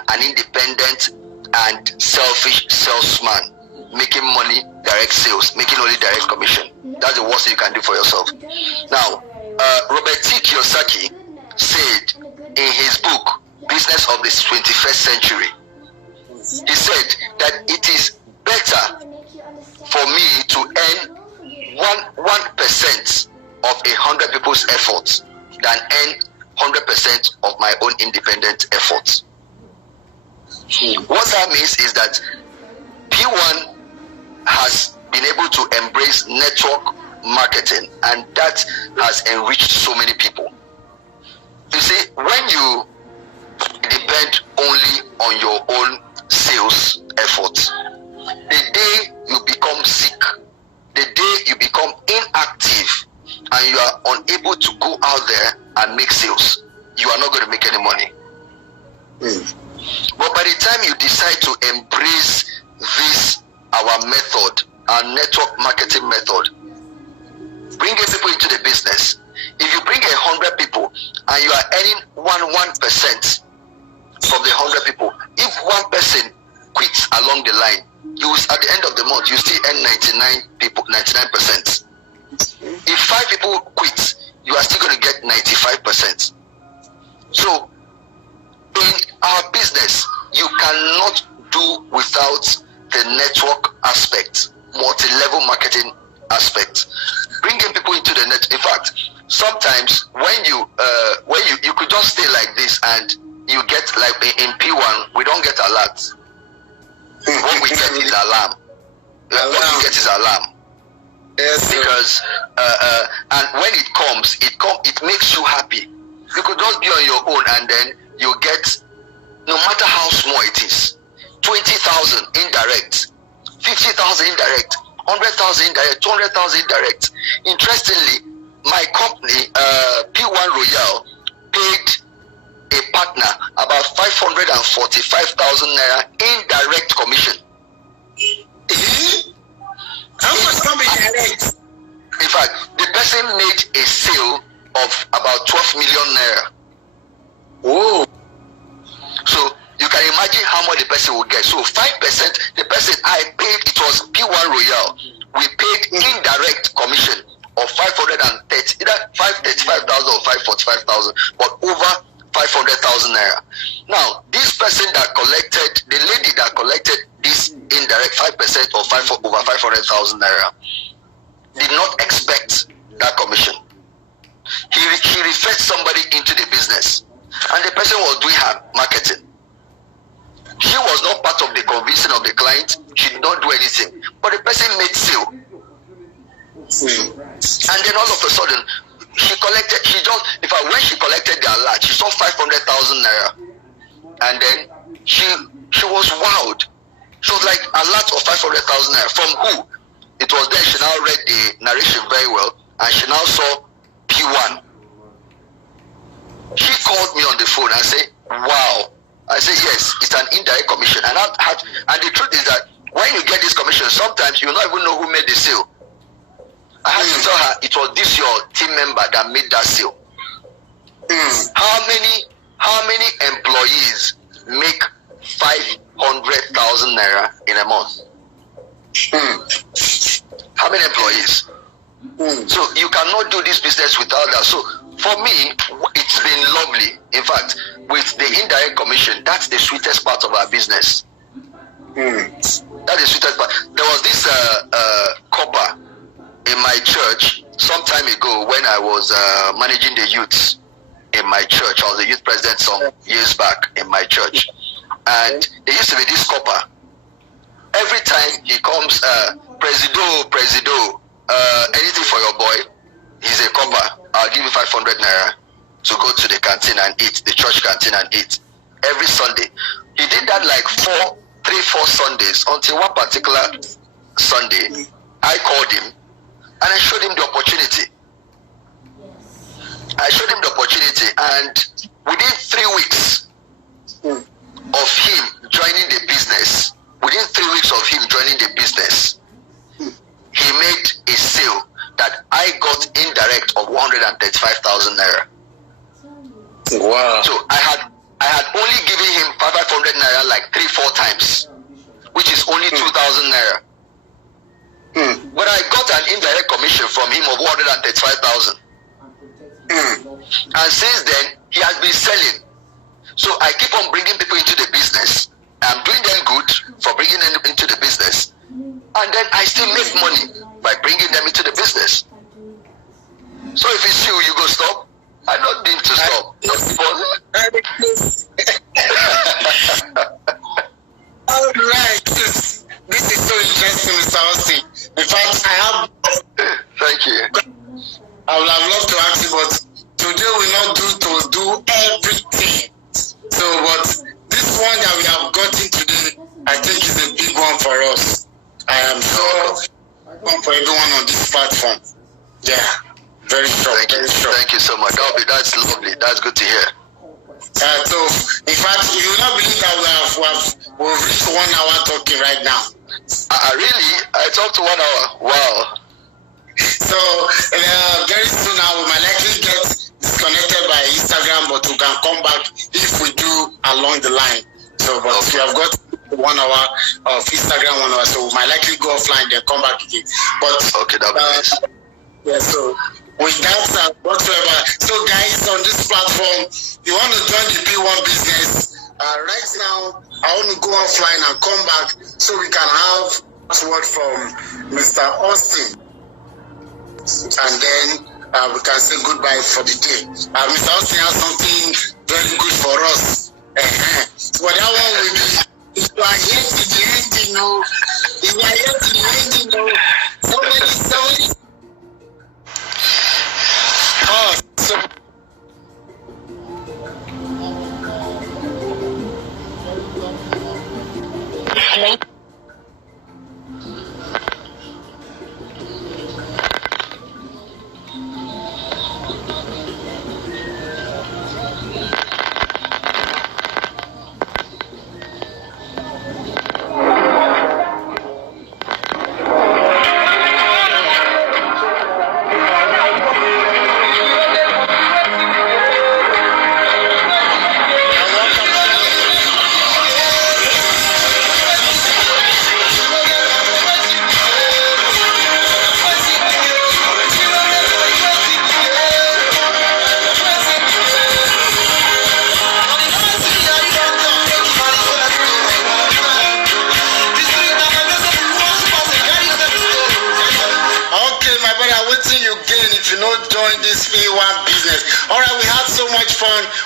an independent and selfish salesman, making money direct sales, making only direct commission. That's the worst thing you can do for yourself. Now, Robert T. Kiyosaki said in his book, Business of the 21st Century, he said that it is better for me to earn 1% of 100 people's efforts than earn 100% of my own independent efforts. What that means is that P1 has been able to embrace network marketing, and that has enriched so many people. You see, when you depend only on your own sales efforts, the day you become sick, the day you become inactive, and you are unable to go out there and make sales, you are not going to make any money. But by the time you decide to embrace this, our method, our network marketing method, bringing people into the business, if you bring 100 people and you are earning 1% from the 100 people, if one person quits along the line, you will, at the end of the month, you still earn 99%. If 5 people quit, you are still going to get 95%. So in our business, you cannot do without the network aspect, multi-level marketing aspect, bringing people into the net. In fact, sometimes when you could just stay like this and you get, like in P1, we don't get alert. What we get is alarm. What you get is alarm. Yes, because and when it comes, it makes you happy. You could just be on your own, and then you get, no matter how small it is, 20,000 indirect, 50,000 indirect, 100,000 indirect, 200,000 indirect. Interestingly, my company, P1 Royale, paid a partner about 545,000 naira indirect commission. How much can be direct? In fact, the person made a sale of about 12 million naira. Oh. So you can imagine how much the person will get. So 5%, the person I paid, it was P1 Royale. We paid indirect commission of 530, either 535,000 or 545,000, but over 500,000 naira. Now, this person that collected, the lady that collected this indirect 5% or over 500,000 naira, did not expect that commission. He referred somebody into the business, and the person was doing her marketing. She was not part of the convincing of the client. She did not do anything, but the person made sale. And then all of a sudden, when she collected the alert, she saw 500,000 naira, and then she was wowed. She was like, alert of 500,000 naira from who? It was then she now read the narration very well, and she now saw P1. She called me on the phone and said, wow. I said, yes, it's an indirect commission. And the truth is that when you get this commission, sometimes you not even know who made the sale. I had to tell her it was this your team member that made that sale. How many employees make 500,000 naira in a month? How many employees? So you cannot do this business without that. So for me, it's been lovely. In fact, with the indirect commission, that's the sweetest part of our business. That's the sweetest part. There was this copper in my church some time ago when I was managing the youths in my church. I was the youth president some years back in my church. And there used to be this copper. Every time he comes, Presido, anything for your boy, he's a copper. I'll give you 500 naira to go to the canteen and eat, the church canteen and eat. Every Sunday. He did that like 3-4 Sundays until one particular Sunday, I called him and I showed him the opportunity. And within 3 weeks of him joining the business, he made a sale that I got indirect of 135,000 naira. Wow. So I had only given him 500 naira like 3-4 times, which is only 2,000 naira. But I got an indirect commission from him of 135,000. And since then, he has been selling. So I keep on bringing people into the business. I'm doing them good for bringing them into the business. And then I still make money by bringing them into the business. So if it's you, you go stop. I don't need to stop. All right. This is so interesting, Mr. Austin. In fact, Thank you. I would have loved to ask you, but today we not do everything. So, but this one that we have gotten today, I think is a big one for us. I am sure one for everyone on this platform. Yeah, very strong. Thank you so much. That's lovely. That's good to hear. So, in fact, you will not believe that we've reached 1 hour talking right now. Really? I talked to 1 hour. Wow. So, very soon now we might likely get disconnected by Instagram, but we can come back if we do along the line. So, but we have got 1 hour of Instagram, 1 hour, so we might likely go offline then come back again. But okay, that'll be nice. Yeah, so with that whatsoever. So guys, on this platform, you want to join the P1 business. Right now, I want to go offline and come back so we can have a word from Mr. Austin. And then we can say goodbye for the day. Mr. Austin has something very good for us. So that one will be, if you are here to the end, you know, if you are here to the end, you know, somebody. Oh, so.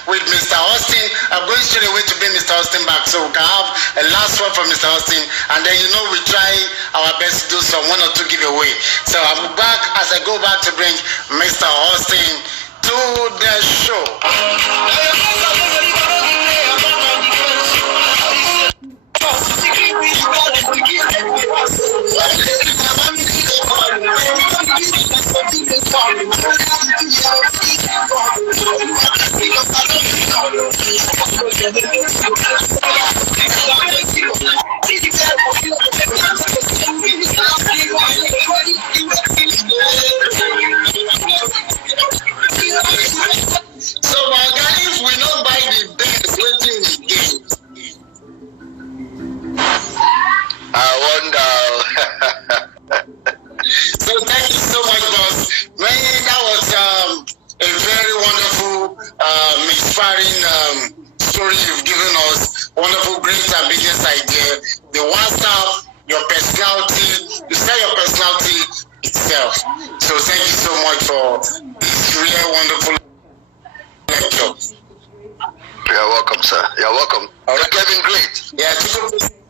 With Mr. Austin, I'm going straight away to bring Mr. Austin back so we can have a last word from Mr. Austin, and then we try our best to do some 1 or 2 giveaway. So I'm back as I go back to bring Mr. Austin to the show. So, my guys, we not buy the best waiting we get. I wonder. So thank you so much, boss. Man, that was a very wonderful, inspiring story you've given us. Wonderful, great and biggest idea. The WhatsApp, your personality, you say your personality itself. So thank you so much for this really wonderful lecture. You're welcome, sir. You're welcome. All right, Kelvin, great. Yeah,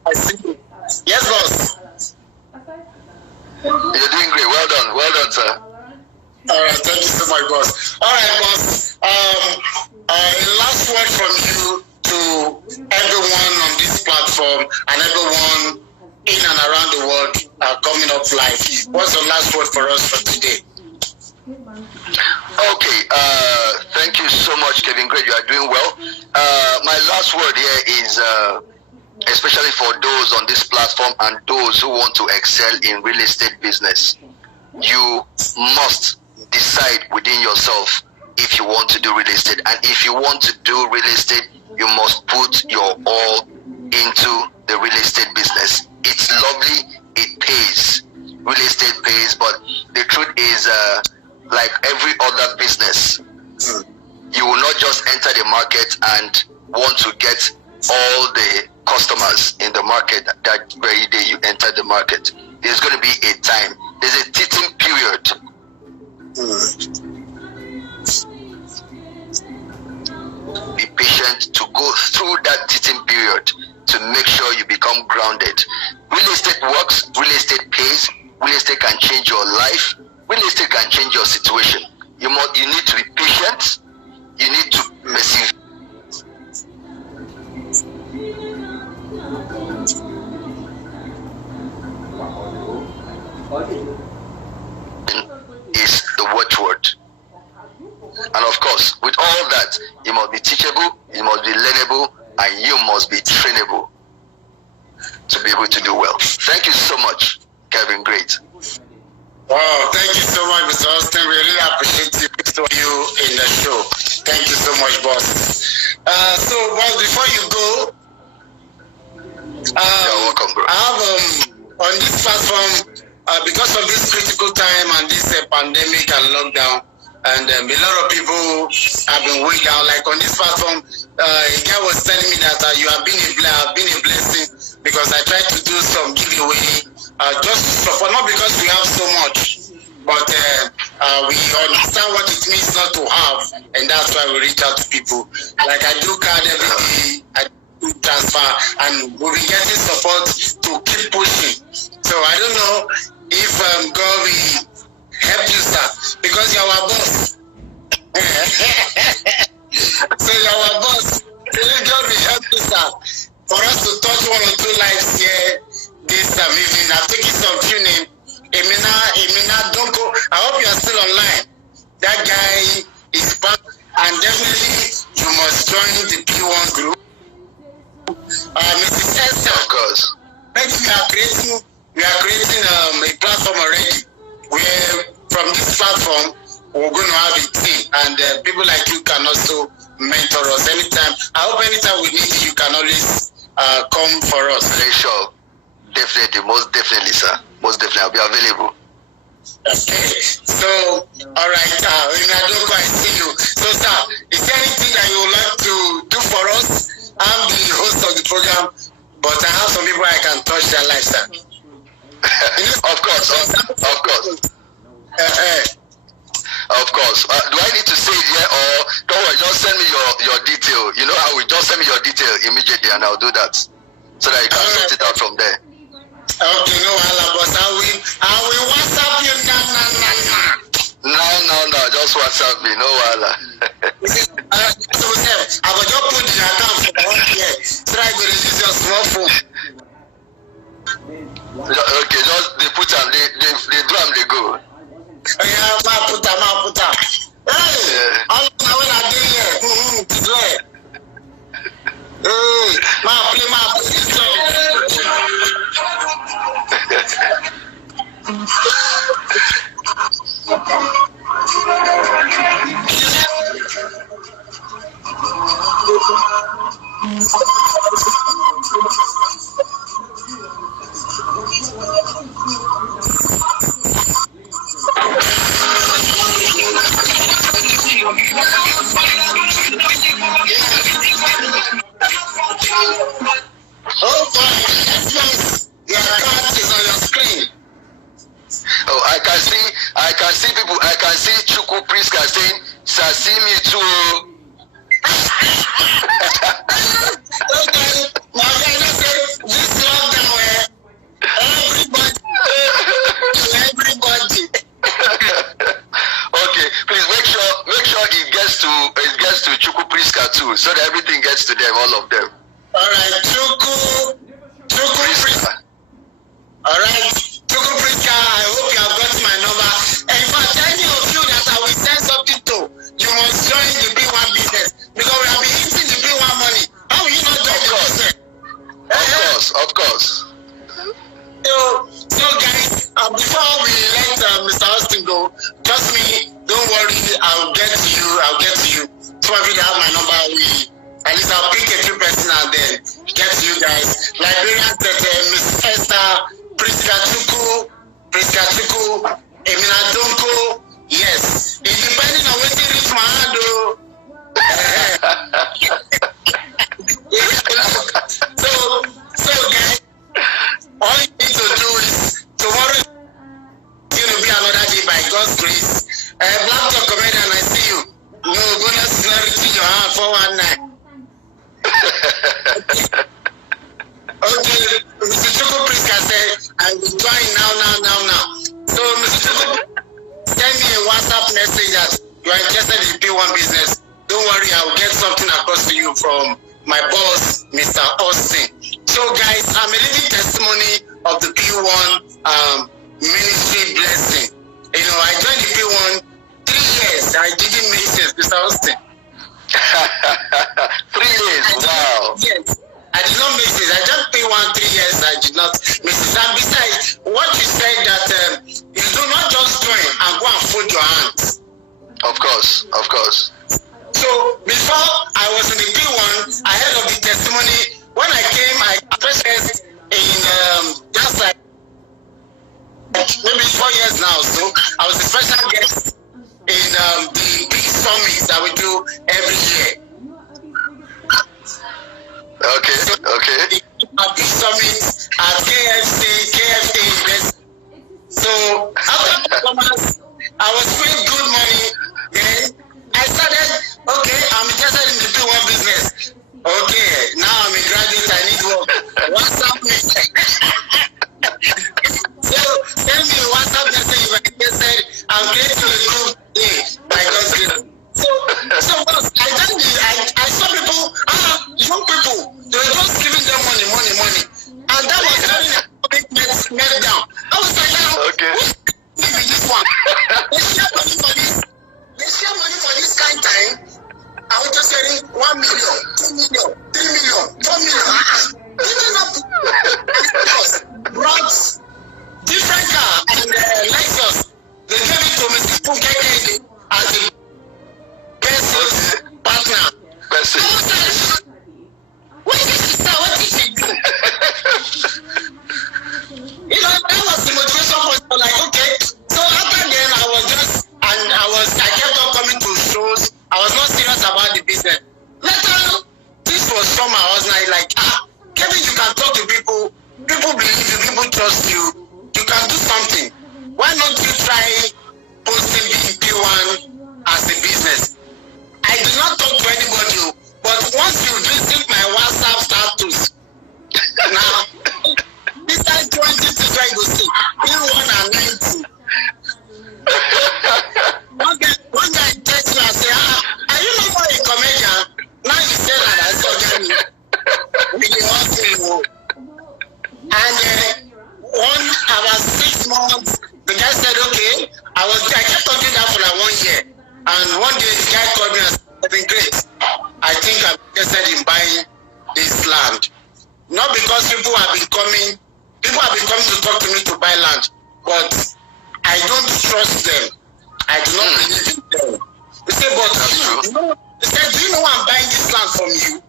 I see you. Yes, boss. You're doing great. Well done, sir. All right, thank you so much, boss. All right, boss. A last word from you to everyone on this platform and everyone in and around the world coming up live. What's the last word for us for today? Okay, thank you so much, Kevin. Great, you are doing well. My last word here is, especially for those on this platform and those who want to excel in real estate business, you must decide within yourself if you want to do real estate. And if you want to do real estate, you must put your all into the real estate business. It's lovely, it pays. Real estate pays, but the truth is, like every other business, you will not just enter the market and want to get all the customers in the market that very day you enter the market. There's going to be a time. There's a teething period. Be patient to go through that teething period to make sure you become grounded. Real estate works, real estate pays, real estate can change your life, real estate can change your situation. You need to be patient, you need to persevere. Is the watchword. And of course, with all that, you must be teachable, you must be learnable, and you must be trainable to be able to do well. Thank you so much, Kelvin. Great. Wow, thank you so much, Mr. Austin. We really appreciate you in the show. Thank you so much, boss. So, boss, before you go, you're welcome, bro. I have on this platform, because of this critical time and this pandemic and lockdown, and a lot of people have been way down. Like on this platform, a guy was telling me that you have been a blessing because I tried to do some giveaway just to support, not because we have so much, but we understand what it means not to have, and that's why we reach out to people. Like I do card every day, I do transfer, and we'll be getting support to keep pushing. So I don't know if God will help you, sir, because you're our boss. So you're our boss. So God will help you, sir, for us to touch 1 or 2 lives here this evening. I've taken some few names. Emina, don't go. I hope you are still online. That guy is back, and definitely you must join the P1 group. Mrs. Esther, of course. We are creating a platform already where from this platform we're going to have a team, and people like you can also mentor us anytime. I hope anytime we need you, you can always come for us. Very sure. Definitely, most definitely, sir. Most definitely, I'll be available. Okay, so all right, I see you. So, sir, is there anything that you would like to do for us? I'm the host of the program, but I have some people I can touch their lives, sir. Of course. Of course. Do I need to say it here, or don't worry, just send me your detail? You know how we just send me your detail immediately, and I'll do that so that you can sort it out from there. Okay, no, boss. I will WhatsApp you No, just WhatsApp me, no wala. I will just put the account for 1 year. Try to use your smartphone. Okay, just they put them, they do them, they go. Yeah, Maputa. Hey, all the when I do here, it's right. Hey, my position. Oh boy, yes. Your account is on your screen. Oh, I can see people. I can see Chuku Priska saying, "Sasi me too." Okay, now I know say this lockdown, everybody. Okay, please make sure it gets to Chuku Priska too, so that everything gets to them, all of them. All right, Chuku Priska. All right, Chuku Priska. I hope you have got my number. And if I'm telling you of you that I will send something to, you must join the B1 business because we have been eating the B1 money. How will you not join the business? Of course. So guys, before we let Mr. Austin go, trust me, don't worry, I'll get to you. Some of you that have my number, at least I'll pick a few person and then get to you guys. Liberian Miss Esther, Priska Chuku, Emina Donko, yes. It's depending on when you reach my hand, though. So guys, all you need to do is tomorrow is going to be another day by God's grace. Black Talk Comedian, I see you. No, bonus is not reaching your hand 419. Okay, Mr. Chuku Priska said, I will join now. So, Mr. Chuku, send me a WhatsApp message that you are interested in P1 business. Don't worry, I will get something across to you from my boss, Mr. Austin. So, guys, I'm a living testimony of the P1 ministry blessing. You know, I joined the P1 3 years. I didn't make sense, Mr. Austin. 3 years, wow. Yes. I did not make it. I just pay 1-3 years. I did not miss it. And besides, what you said that you do not just join and go and fold your hands. Of course. So before I was in the P1, I heard of the testimony. When I came, I first in just like maybe 4 years now. So I was a special guest in the big summits that we do every year. Okay. A big summit at KFT Invest. So after performance, I was paid good money. Then I started, okay, I'm interested in the P1 business. Okay, now I'm a graduate, I need work. WhatsApp me. So send me a WhatsApp message if I'm interested. I'm creating a group by God's grace. So once I saw people, young people, they were just giving them money. And that was having a big meltdown. I was like, okay. Who's this one? They share money for this kind of time. I was just getting 1 million, 2 million, 3 million, 4 million. Giving up brought different car and Lexus. They gave it to Mr. Punkeke as a best partner. I was like, what is this sister? What is it? You know, that was the motivation for like, okay. So after then, I kept on coming to shows. I was not serious about the business. Later, this was summer. I was like, Kevin, you can talk to people. People believe you. People trust you. You can do something. Why not you try posting P1 as a business? I did not talk to anybody, but once you visit my WhatsApp status, now, this time 20 to try to see, P1 and 90. One guy text me and say, are you not a comedian? Now you say that I saw Johnny. We did hospital. And about 6 months, the guy said, okay, I interested in buying this land. Not because people have been coming to talk to me to buy land, but I don't trust them. I do not believe in them. He said, but he said, do you know I'm buying this land from you?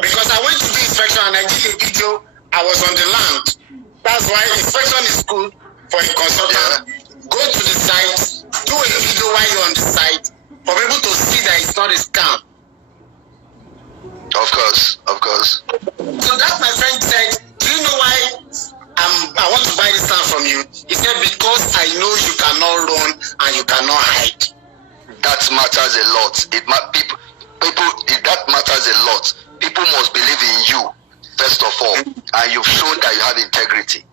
Because I went to do inspection and I did a video. I was on the land. That's why inspection is good for a consultant. Go to the site, do a video while you're on the site for people to see that it's not a scam. Of course. So that my friend said, do you know why I want to buy this land from you? He said, because I know you cannot run and you cannot hide. That matters a lot. That matters a lot. People must believe in you, first of all, and you've shown that you have integrity.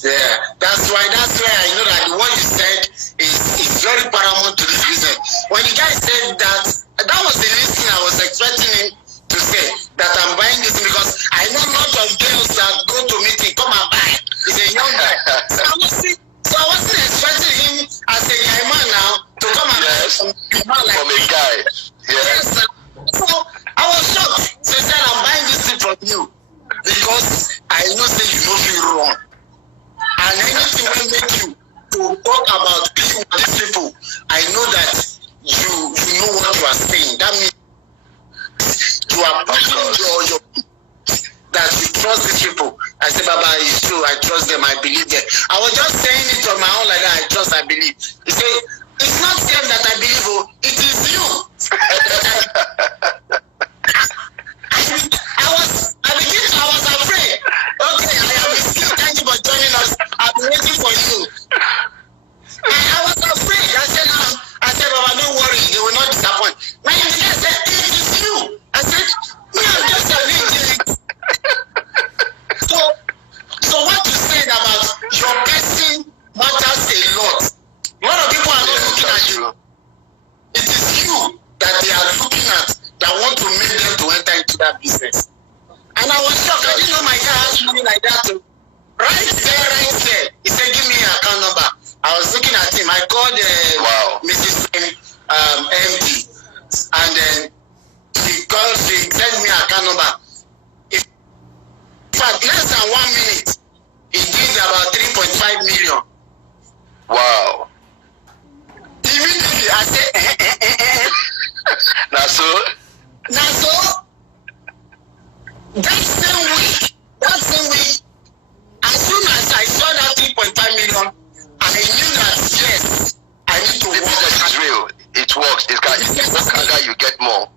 Yeah, that's why I know that the one you said is very paramount to this business. When the guy said that was the least thing I was expecting him to say, that I'm buying this because I know lots of girls that go to meeting, come and buy. He's a young guy. So I wasn't expecting him as a guy man now to come and buy from a guy. Yes. So I was shocked. So he said, I'm buying this thing from you because I know that you know me wrong. And anything will make you to talk about being with these people, I know that you know what you are saying. That means you are your that you trust these people. I said, Baba, it's true. I trust them. I believe them. I was just saying it on my own like that. I trust. I believe. He said, it's not them that I believe. Oh, it is you. I was afraid. Okay, I am still. Thank you for joining us. I've been waiting for you. I was afraid. I said, Baba, don't worry. They will not disappoint. My engineer said, it is you. I said, no, I'm just a little. So what you said about your person matters a lot. A lot of people are not looking at you. It is you that they are looking at that want to make them to enter into that business. And I was shocked. I didn't know my guy asked me like that too. Right there. He said, give me your account number. I was looking at him. I called Mrs. MD. And then she sent me her account number. In fact, less than 1 minute, he did about 3.5 million. Wow. Immediately, I said, Naso. That same week, as soon as I saw that 3.5 million, I knew that, yes, I need to work. The business is real. It works. It work harder, you get more.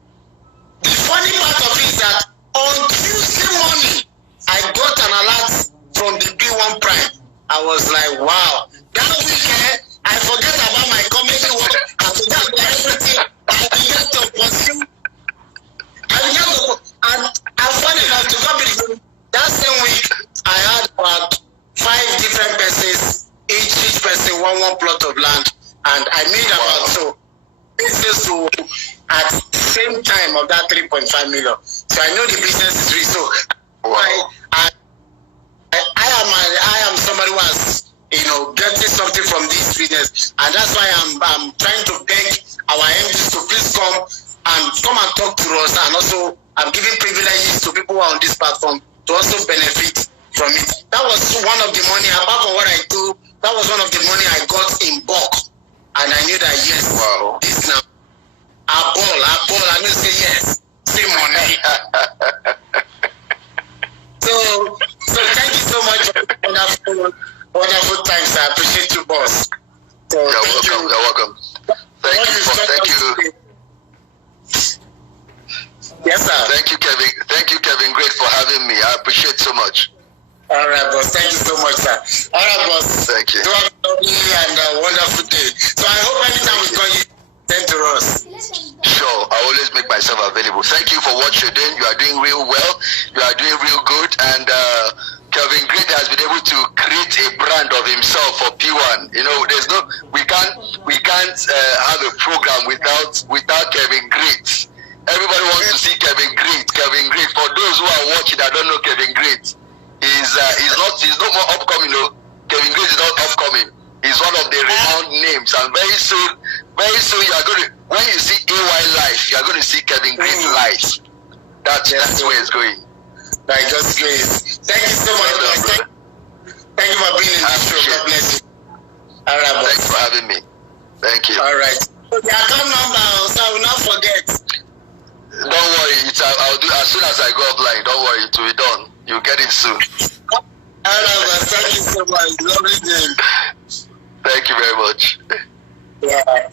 The funny part of it is that on Tuesday morning, I got an alert from the B1 Prime. I was like, wow. That weekend, I forget about my comedy work. I forgot about everything. I began to pursue. And I'm funny enough to come with that same week, I had about 5 different persons, each person one plot of land. And I made about business to at the same time of that 3.5 million. So I know the business is real. So I am somebody who has, getting something from this business, and that's why I'm trying to beg our MDs to please come and talk to us, and also I'm giving privileges to people who are on this platform to also benefit from it. That was one of the money, apart from what I do, that was one of the money I got in bulk, and I knew that yes, this now, I ball, I know say yes, say money. So thank you so much for wonderful times. I appreciate you, boss. So You're welcome. Thank you. Yes, sir. Thank you, Kevin. Great for having me. I appreciate so much. All right, boss. Thank you so much, sir. All right, boss. Thank you. Do have a lovely and a wonderful day. So I hope anytime we call you, send to us. Sure, I always make myself available. Thank you for what you're doing. You are doing real well. You are doing real good. And Kelvin Great has been able to create a brand of himself for P1. We can't have a program without Kelvin Great. Everybody wants to see Kelvin Great. Kelvin Great. For those who are watching that don't know Kelvin Great, he's no more upcoming. Kelvin Great is not upcoming. He's one of the renowned names, and very soon you are going to, when you see AY live, you are going to see Kevin Great live. That's where it's going. By God's grace. Thank you so much, boys. Thank you for being in the show. God bless you. All right, boys. Thanks for having me. Thank you. All right. The account number, so I will not forget. Don't worry. I'll do as soon as I go offline. Don't worry. It will be done. You'll get it soon. All right, boys. Thank you so much. Lovely day. Thank you very much. Yeah.